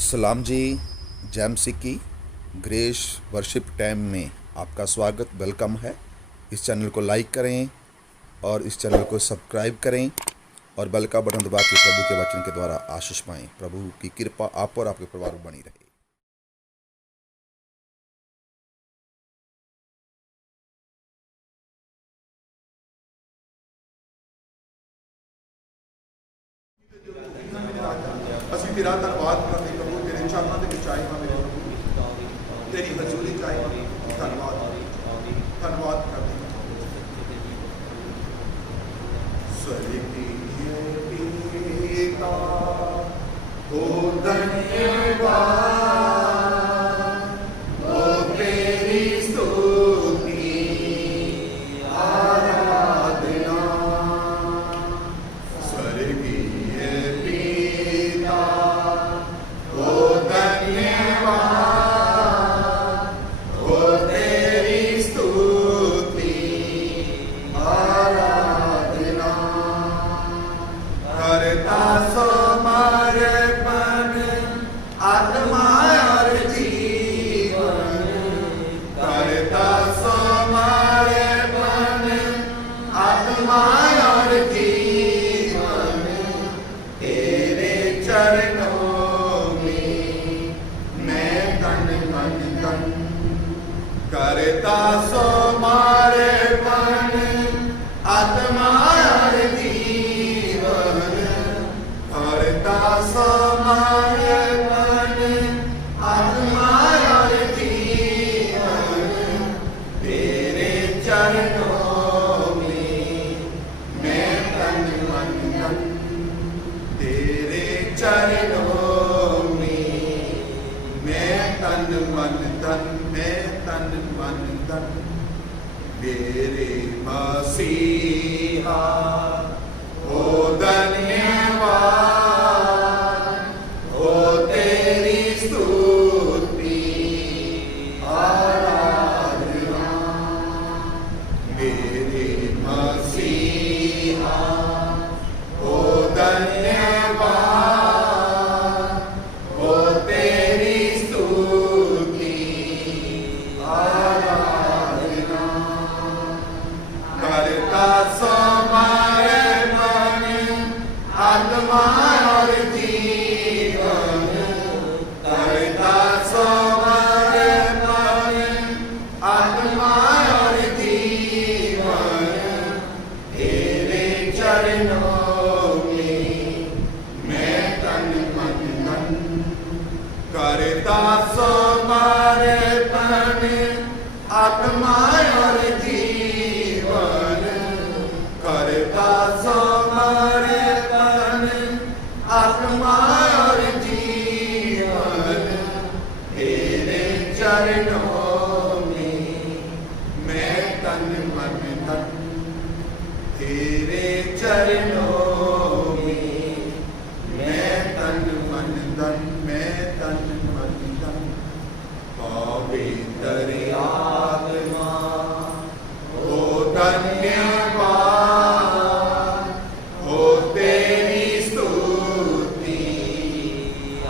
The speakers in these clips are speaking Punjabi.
सलाम जी। जैम सिक्की ग्रेस वर्शिप टाइम में आपका स्वागत वेलकम है। इस चैनल को लाइक करें और इस चैनल को सब्सक्राइब करें और बेल का बटन दबा के प्रभु के वचन के द्वारा आशीष पाएं। प्रभु की कृपा आप और आपके परिवार पर बनी रहे। ਅਸੀਂ ਤੇਰਾ ਧੰਨਵਾਦ ਕਰਦੇ ਪ੍ਰਭੂ, ਤੇਰੇ ਚਰਨਾਂ ਦੇ ਵਿੱਚ ਆਏ ਹਾਂ ਮੇਰੇ ਪ੍ਰਭੂ, ਤੇਰੀ ਹਜ਼ੂਰੀ ਚ ਆਏ ਹਾਂ। ਧੰਨਵਾਦ ਕਰਦੇ ਹਾਂ। स्वर्गीय पिता हो धन्यवाद, हो तेरी स्तुति आराधना। स्वर्गीय पिता हो धन्यवाद, हो तेरी स्तुति आराधना। करता समर्पण आत्मा और जीवन, करता समर्पण आत्मा और जीवन। तेरे चरणों में मैं तन मन धन, करता समर्पण आत्मा और जीवन, करता समर्पण आत्मा और जीवन। तेरे चरणों में मैं तन मन धन, तेरे चरणों में मैं तन मन धन, मैं तन मन धन। मेरे मसीहा ओ धन्यवाद, ओ तेरी स्तुति आराधना। मेरे मसीहा ओ धन्यवाद, ओ तेरी स्तुति आराधना। करता समर्पण आत्मा और जीवन, करता समर्पण आत्मा और जीवन। तेरे चरणों में मैं तन मन धन, करता समर्पण आत्मा और जीवन, करता समर्पण आत्मा और जीवन। तेरे चरणों में मैं तन मन धन, तेरे चरणों में मैं तन मन धन, मैं तन मन धन। पवित्र आत्मा ओ धन्यवाद, हो तेरी स्तुति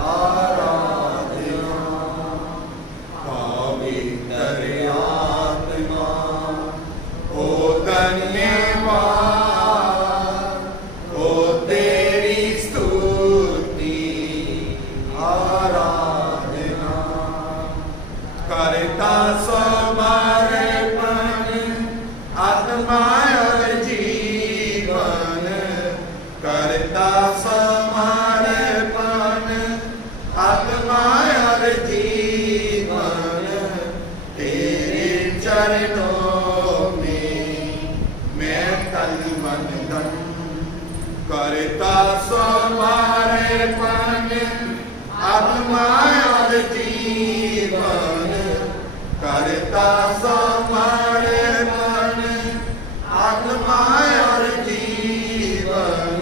आराधना। पवित्र आत्मा ओ धन्यवाद, हो तेरी स्तुति आराधना। करता समर्पण आत्मा और जीवन, करता समर्पण आत्मा और जीवन। तेरे चरणों में मैं तन मन धन, करता समर्पण आत्मा और जीवन, करता समर्पण आत्मा और जीवन।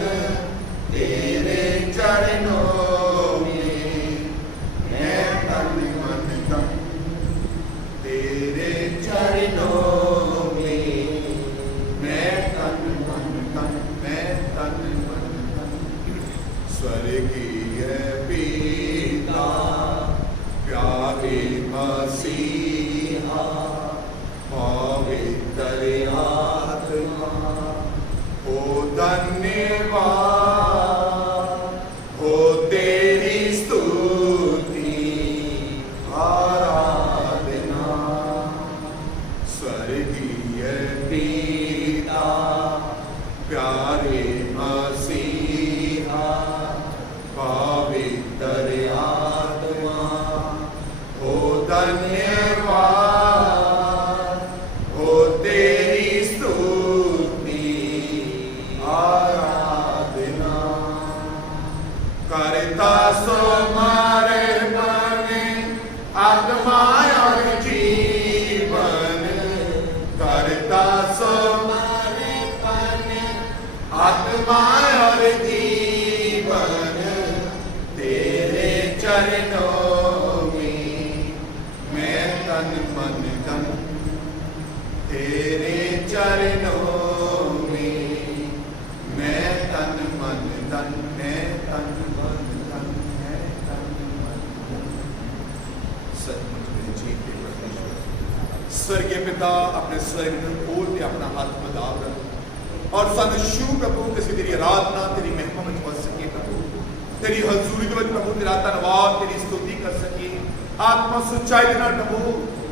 तेरे चरणों में मैं तन मन धन, तेरे चरणों में मैं तन मन धन, मैं तन मन धन। स्वर्गीय पिता सो मारे बने आत्मा और जीवन करता सो मारे बने आत्मा और जीवन तेरे चरणों में मैं तन मन धन तेरे चरणों में मैं तन मन धन मैं तन मन धन मैं तन मन धन। सचमुच मेरे जीते परमेश्वर स्वर्गीय पिता अपने स्वर्ग में खोल के अपना हाथ बदाव रख और सन शू प्रभु किसी तेरी आराधना तेरी महिमा में पहुंच सके प्रभु तेरी हजूरी ਦੇ ਵਿੱਚ प्रभु तेरा धन्यवाद तेरी स्तुति कर सके आत्मा सच्चाई के नाल प्रभु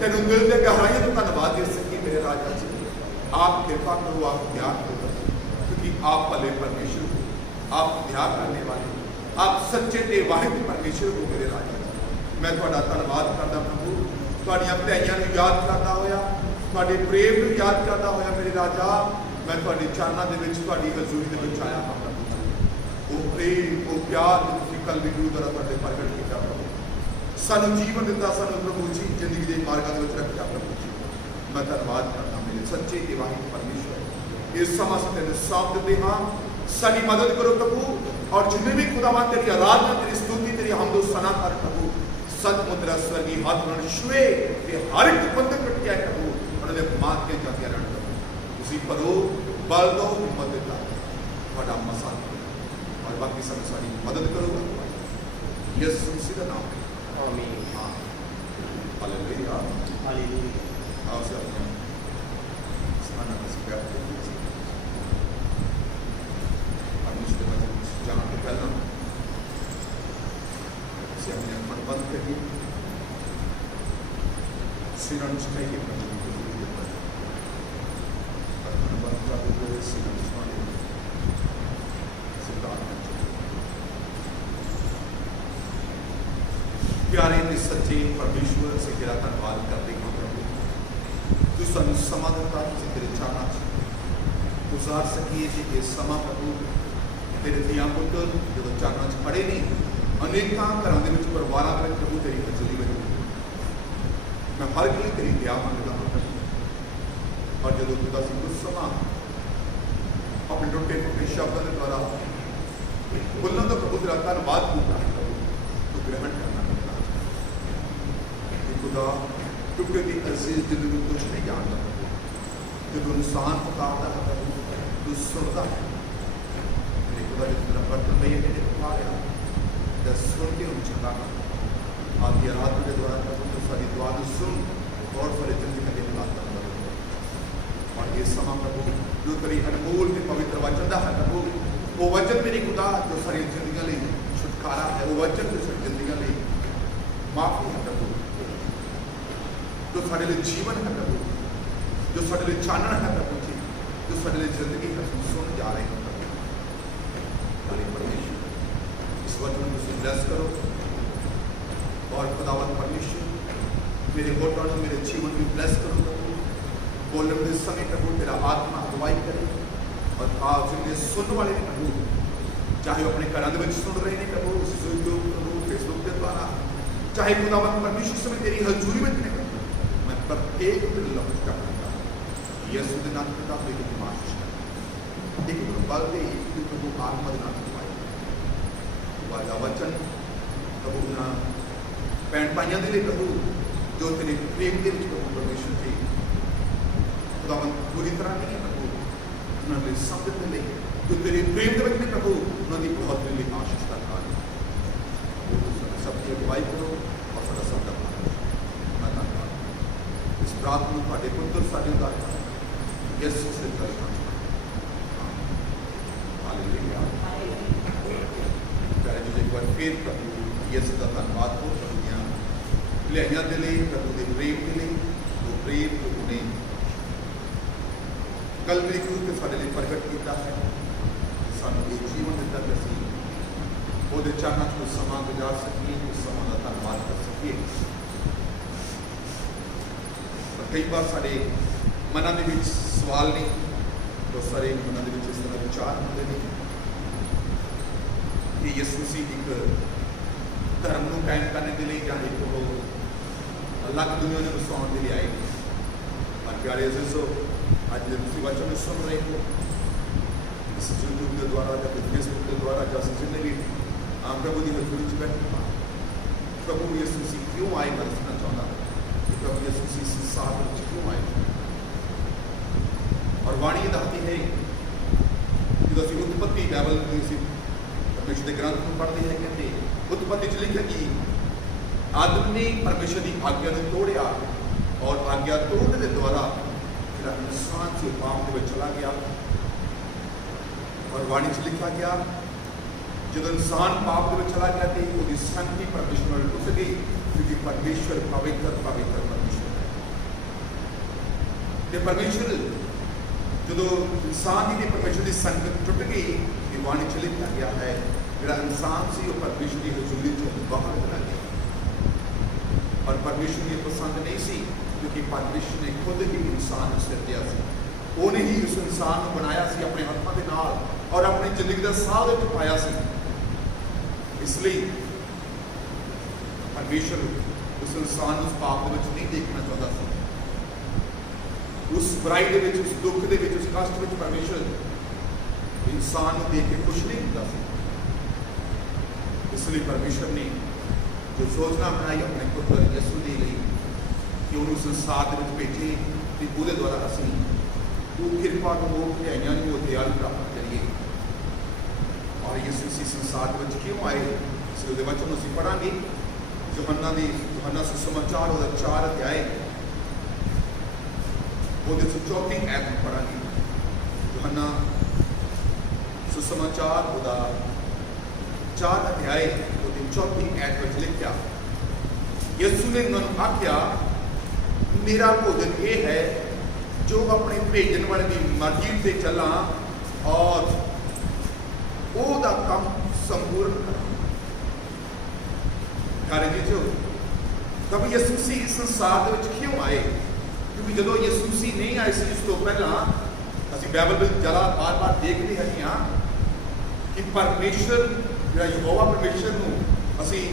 तेन दिल के गहराइयों तो धन्यवाद दे सके मेरे राजा जी आप कृपा करो आप प्यार करो क्योंकि आप भले परमेश्वर हो आप प्यार करने वाले आप सच्चे ते वाहिद परमेश्वर हो मेरे राजा जी मैं तुहाडा धन्यवाद करदा प्रभु तुहाडीਆਂ ਭਲਾਈਆਂ ਨੂੰ याद करदा होया तुहाडे प्रेम ਨੂੰ याद करदा होया मेरे राजा मैं तुहाडे चरਨਾਂ ਦੇ ਵਿੱਚ तुहाडी हजूरी ਦੇ ਵਿੱਚ आया हां वो प्रेम वो प्यार तुसीं कलवी गुरु द्वारा तुहाडे प्रगट कीता प्रभु सानू जीवन दिता सानू प्रभु जी जिंदगी के मार्गां दे विच रखिया प्रभु जी मैं धन्यवाद करता मेरे सच्चे ते वाहिद परमेश्वर इस समय से तेरे साथ देते हाँ साडी मदद करो प्रभु और जिन्हें भी खुदावन तेरी आराधना तेरी स्तुति तेरी हमदो सना कर प्रभु सचमुच तेरा स्वर्गीय हाथ उन्होंने छुए ते हर एक बंधन कट गया प्रभु उन्होंने मार के जाते रहन प्रभु तुसीं भरो बल दो हिम्मत देता तुहाडा मसा और बाकी सब सारी मदद करो यीशु मसीह का नाम में आमीन हाँ हालेलुया हालेलुया आओ से अपने स्थान पर से बैठ के परमेश्वर के वचन जान के पहला से अपने मन बंद करिए सिरण झुकाइए प्रभु की हजूरी में मन बंद करते हुए सिरण झुकाइए प्यारे ते सच्चे परमेश्वर से तेरा धन्यवाद करते हैं प्रभु तू सानू समा दिता तुसीं तेरे चरणां च गुजार सकीए जी ये समा प्रभु तेरे धियां पुत्तर जो चरणां च खड़े ने अनेकां घरां दे विच परिवारां दे विच प्रभु तेरी हजूरी में मैं हर गली तेरी दया मंगदा हां प्रभु और जदों तू असीं कुछ समा अपने टुटे फुटे शब्दां दे द्वारा बोलण दा प्रभु तेरा धन्नवाद कीता प्रभु तू ग्रहण करना खुदा टुकड़े की अजीज दिल में कुछ नहीं जानता जब इंसान पुकारता है प्रभु तू सुनता है मेरे खुदा जब तेरा बर्तन भैया मैंने पुकारा जब सुन के उछला आपकी आराधना के द्वारा प्रभु तो सारी दुआ सुन और सारी जिंदगी में बुलाता और ये समा प्रभु जो तेरी अनमोल के पवित्र वचन है प्रभु वो वचन मेरी खुदा जो सारी जिंदगी लिए छुटकारा है वो वचन जो सारी जिंदगी लिए माफी है प्रभु जो साढ़े लिए जीवन है प्रभु जो साढ़े लिए चानन है प्रभु जी जो साढ़े लिए जिंदगी है सुन जा रहे हैं प्रभु परमेश्वर इस वचन को तुम ब्लेस करो और खुदावंद परमेश्वर मेरे होठों में मेरे जीवन में ब्लेस करो प्रभु बोलने के समय प्रभु तेरा आत्मा अगुवाई करे और आप जिन्हें सुनने वाले ने प्रभु चाहे अपने घरों में सुन रहे हैं प्रभु यूट्यूब प्रभु फेसबुक के द्वारा चाहे खुदावंद परमेश्वर समय तेरी हजूरी में मैं प्रत्येक दिन लौट करता यीशु के नाम पिता पे की मार्श एक बल दे एक प्रभु आत्मा के नाम पाए वादा वचन प्रभु ना पैन पाइयां दे प्रभु जो तेरे प्रेम के विच प्रभु परमेश्वर के खुदावन पूरी तरह नहीं है प्रभु उन्होंने समझ के लिए जो तेरे प्रेम के विच प्रभु उन्होंने बहुत लिए आशीष करता है सबकी अगुवाई करो और सारा सब इस प्रार्थना ਤੁਹਾਡੇ ਪੁੱਤਰ ਸਾਡੇ ਉਦਾਹਰਣ ਯਿਸੂ ਦੇ ਕਰਨਾ ਹਾਲੇਲੂਇਆ ਕਰੇ ਜੀ ਇੱਕ ਵਾਰ ਫਿਰ ਪ੍ਰਭੂ ਯਿਸੂ ਦਾ ਧੰਨਵਾਦ ਹੋ ਪ੍ਰਭੂਆਂ ਭਲਾਈਆਂ ਦੇ ਲਈ ਪ੍ਰਭੂ ਦੇ ਪ੍ਰੇਮ ਦੇ ਲਈ ਉਹ ਪ੍ਰੇਮ ਪ੍ਰਭੂ ਨੇ ਕਲਵਰੀ ਕਰੂਸ ਤੇ ਸਾਡੇ ਲਈ ਪ੍ਰਗਟ ਕੀਤਾ ਹੈ ਸਾਨੂੰ ਇਹ ਜੀਵਨ ਦਿੱਤਾ ਕਿ ਅਸੀਂ ਉਹਦੇ ਚਰਨਾਂ 'ਚ ਸਮਾਂ ਗੁਜ਼ਾਰ ਸਕੀਏ ਉਸ ਸਮਾਂ ਦਾ ਧੰਨਵਾਦ ਕਰ ਸਕੀਏ कई बार साढ़े मना के सवाल नहीं बहुत सारे मना के इस तरह विचार होंगे नहीं कि यीशु मसीह एक ਨੂੰ ਕਾਇਮ ਕਰਨ ਦੇ ਲਈ ਜਾਂ ਇੱਕ ਉਹ ਅਲੱਗ ਦੁਨੀਆ ਨੂੰ ਵਸਾਉਣ ਦੇ ਲਈ ਆਏ ਨੇ। ਪਰ ਪਿਆਰੇ ਅਜ਼ੀਜ਼ੋ, ਅੱਜ ਦੇ ਤੁਸੀਂ ਵਚਨ ਨੂੰ ਸੁਣ ਰਹੇ ਹੋ, ਇਸ YouTube ਦੇ ਦੁਆਰਾ ਜਾਂ Facebook ਦੇ ਦੁਆਰਾ ਜਾਂ ਅਸੀਂ ਜਿੰਨੇ ਵੀ ਪ੍ਰਭੂ ਦੀ ਹਜ਼ੂਰੀ 'ਚ ਬੈਠੇ ਹਾਂ, ਪ੍ਰਭੂ ਯਿਸੂ ਮਸੀਹ ਕਿਉਂ ਆਏ ਮੈਂ ਦੱਸਣਾ ਚਾਹੁੰਦਾ ਕਿ ਪ੍ਰਭੂ ਯਿਸੂ ਮਸੀਹ ਸੰਸਾਰ ਵਿੱਚ ਕਿਉਂ ਆਏ। ਔਰ ਬਾਣੀ ਦੱਸਦੀ ਹੈ, ਜਦੋਂ ਅਸੀਂ ਉਤਪਤੀ ਬਾਈਬਲ ਨੂੰ ਅਸੀਂ ਪਰਮੇਸ਼ਰ ਦੇ ਗ੍ਰੰਥ ਨੂੰ ਪੜ੍ਹਦੇ ਹਾਂ, ਕਹਿੰਦੇ ਉਤਪਤੀ 'ਚ ਲਿਖਿਆ ਕਿ ਆਦਮ ਨੇ ਪਰਮੇਸ਼ਰ ਦੀ ਆਗਿਆ ਨੂੰ ਤੋੜਿਆ ਔਰ ਆਗਿਆ ਤੋੜਨ ਦੇ ਦੁਆਰਾ ਜਿਹੜਾ ਇਨਸਾਨ ਸੀ ਪਾਪ ਦੇ ਵਿੱਚ ਚਲਾ ਗਿਆ। ਔਰ ਬਾਣੀ 'ਚ ਲਿਖਿਆ ਗਿਆ ਜਦੋਂ ਇਨਸਾਨ ਪਾਪ ਦੇ ਵਿੱਚ ਚਲਾ ਗਿਆ ਤੇ ਉਹਦੀ ਸੰਗਤੀ ਪਰਮੇਸ਼ਰ ਨਾਲ ਟੁੱਟ ਗਈ, ਕਿਉਂਕਿ ਪਰਮੇਸ਼ਰ ਪਵਿੱਤਰ ਪਰਮੇਸ਼ਰ ਹੈ। ਤੇ ਪਰਮੇਸ਼ਰ ਜਦੋਂ ਇਨਸਾਨ ਦੀ ਪਰਮੇਸ਼ਰ ਦੀ ਸੰਗਤ ਟੁੱਟ ਗਈ, ਇਹ ਬਾਣੀ 'ਚ ਲਿਖਿਆ ਗਿਆ ਹੈ ਜਿਹੜਾ ਇਨਸਾਨ ਸੀ ਉਹ ਪਰਮੇਸ਼ਰ ਦੀ ਹਜ਼ੂਰੀ 'ਚੋਂ ਬਾਹਰ ਚਲਾ ਗਿਆ। ਪਰ ਪਰਮੇਸ਼ਰ ਦੀ ਪਸੰਦ ਨਹੀਂ ਸੀ, ਕਿਉਂਕਿ ਪਰਮੇਸ਼ਰ ਨੇ ਖੁਦ ਹੀ ਇਨਸਾਨ ਨੂੰ ਸਿਰਜਿਆ ਸੀ। ਉਹਨੇ ਹੀ ਉਸ ਇਨਸਾਨ ਨੂੰ ਬਣਾਇਆ ਸੀ ਆਪਣੇ ਹੱਥਾਂ ਦੇ ਨਾਲ ਔਰ ਆਪਣੀ ਜ਼ਿੰਦਗੀ ਦਾ ਸਾਹ ਵਿੱਚ ਪਾਇਆ ਸੀ। ਇਸ ਲਈ ਪਰਮੇਸ਼ਰ ਉਸ ਇਨਸਾਨ ਨੂੰ ਪਾਪ ਦੇ ਵਿੱਚ ਨਹੀਂ ਦੇਖਣਾ ਚਾਹੁੰਦਾ ਸੀ। ਉਸ ਬੁਰਾਈ ਦੇ ਵਿੱਚ, ਉਸ ਦੁੱਖ ਦੇ ਵਿੱਚ, ਉਸ ਕਸ਼ਟ ਵਿੱਚ ਪਰਮੇਸ਼ਰ ਇਨਸਾਨ ਨੂੰ ਦੇਖ ਕੇ ਖੁਸ਼ ਨਹੀਂ ਹੁੰਦਾ ਸੀ। ਇਸ ਲਈ ਪਰਮੇਸ਼ਰ ਨੇ ਜੋ ਸੋਚਣਾ ਬਣਾਈ ਆਪਣੇ ਪੁੱਤਰ ਯਿਸੂ ਦੇ ਲਈ ਕਿ ਉਹਨੂੰ ਸੰਸਾਰ ਦੇ ਵਿੱਚ ਭੇਜੇ ਤੇ ਉਹਦੇ ਦੁਆਰਾ ਅਸੀਂ ਉਹ ਕਿਰਪਾ ਨੂੰ, ਉਹ ਭਲਾਈਆਂ ਨੂੰ, ਉਹ ਦਿਆਲ ਪ੍ਰਾਪਤ ਕਰੀਏ। ਔਰ ਯਿਸੂ ਸੀ ਸੰਸਾਰ ਦੇ ਵਿੱਚ ਕਿਉਂ ਆਏ, ਅਸੀਂ ਉਹਦੇ ਵਚਨ ਨੂੰ ਅਸੀਂ ਪੜ੍ਹਾਂਗੇ। ਯੋਹੰਨਾ ਸੁਸਮਾਚਾਰ ਉਹਦਾ 4 ਅਧਿਆਏ ਉਹਦੇ 4 ਐਤ ਨੂੰ ਪੜ੍ਹਾਂਗੇ। ਯੋਹੰਨਾ ਸੁਸਮਾਚਾਰ ਉਹਦਾ 4 ਅਧਿਆਏ ਉਹਦੀ 4 ਐਤ ਵਿੱਚ ਲਿਖਿਆ, ਯਿਸੂ ਨੇ ਉਹਨਾਂ ਨੂੰ ਆਖਿਆ, ਮੇਰਾ ਭੋਜਨ ਇਹ ਹੈ ਜੋ ਆਪਣੇ ਭੇਜਣ ਵਾਲੇ ਦੀ ਮਰਜ਼ੀ ਤੇ ਚੱਲਾਂ ਔਰ ਉਹਦਾ ਕੰਮ ਸੰਪੂਰਨ ਕਰਾਂ। ਘਰ ਜੀ ਕभी ਯਿਸੂ ਮਸੀਹ ਇਸ ਸੰਸਾਰ ਦੇ ਵਿੱਚ ਕਿਉਂ ਆਏ? ਕਿਉਂਕਿ ਜਦੋਂ ਯਿਸੂ ਮਸੀਹ ਨਹੀਂ ਆਏ ਸੀ, ਇਸ ਤੋਂ ਪਹਿਲਾਂ ਅਸੀਂ ਬਾਈਬਲ ਵਿੱਚ ਜ਼ਿਆਦਾ ਬਾਰ-ਬਾਰ ਦੇਖਦੇ ਹੈਗੇ ਹਾਂ ਕਿ ਪਰਮੇਸ਼ਰ ਜਿਹੜਾ ਯਹੋਵਾ ਪਰਮੇਸ਼ਰ ਨੂੰ ਅਸੀਂ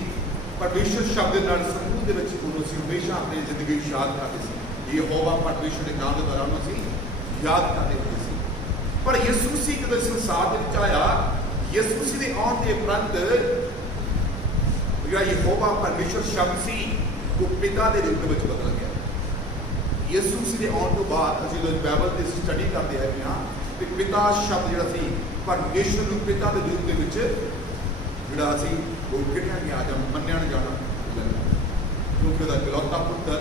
ਪਰਮੇਸ਼ਰ ਸ਼ਬਦ ਦੇ ਨਾਲ ਸਮੂਹ ਦੇ ਵਿੱਚ ਉਹਨੂੰ ਅਸੀਂ ਹਮੇਸ਼ਾ ਆਪਣੀ ਜ਼ਿੰਦਗੀ ਵਿੱਚ ਯਾਦ ਕਰਦੇ ਸੀ। ਯਹੋਵਾ ਪਰਮੇਸ਼ਰ ਦੇ ਨਾਮ ਦੇ ਦੁਆਰਾ ਉਹਨੂੰ ਅਸੀਂ ਯਾਦ ਕਰਦੇ ਹੁੰਦੇ ਸੀ। ਪਰ ਯਿਸੂ ਮਸੀਹ ਜਦੋਂ ਇਸ ਸੰਸਾਰ ਦੇ ਵਿੱਚ ਆਇਆ, ਯਿਸੂ ਮਸੀਹ ਦੇ ਆਉਣ ਦੇ ਉਪਰੰਤ ਜਿਹੜਾ ਯਹੋਵਾ ਪਰਮੇਸ਼ਰ ਸ਼ਬਦ ਸੀ ਉਹ ਪਿਤਾ ਦੇ ਰੂਪ ਵਿੱਚ ਬਦਲ ਗਿਆ। ਯਿਸੂ ਮਸੀਹ ਦੇ ਆਉਣ ਤੋਂ ਬਾਅਦ ਅਸੀਂ ਜਦੋਂ ਬਾਈਬਲ ਦੀ ਸਟੱਡੀ ਕਰਦੇ ਹੈਗੇ ਹਾਂ ਤੇ ਪਿਤਾ ਸ਼ਬਦ ਜਿਹੜਾ ਸੀ ਪਰਮੇਸ਼ਰ ਨੂੰ ਪਿਤਾ ਦੇ ਰੂਪ ਦੇ ਵਿੱਚ ਜਿਹੜਾ ਅਸੀਂ ਉਹ ਕਿਹੜਿਆ ਗਿਆ ਜਾਂ ਮੰਨਿਆ ਜਾਣਾ, ਕਿਉਂਕਿ ਉਹਦਾ ਇਕਲੌਤਾ ਪੁੱਤਰ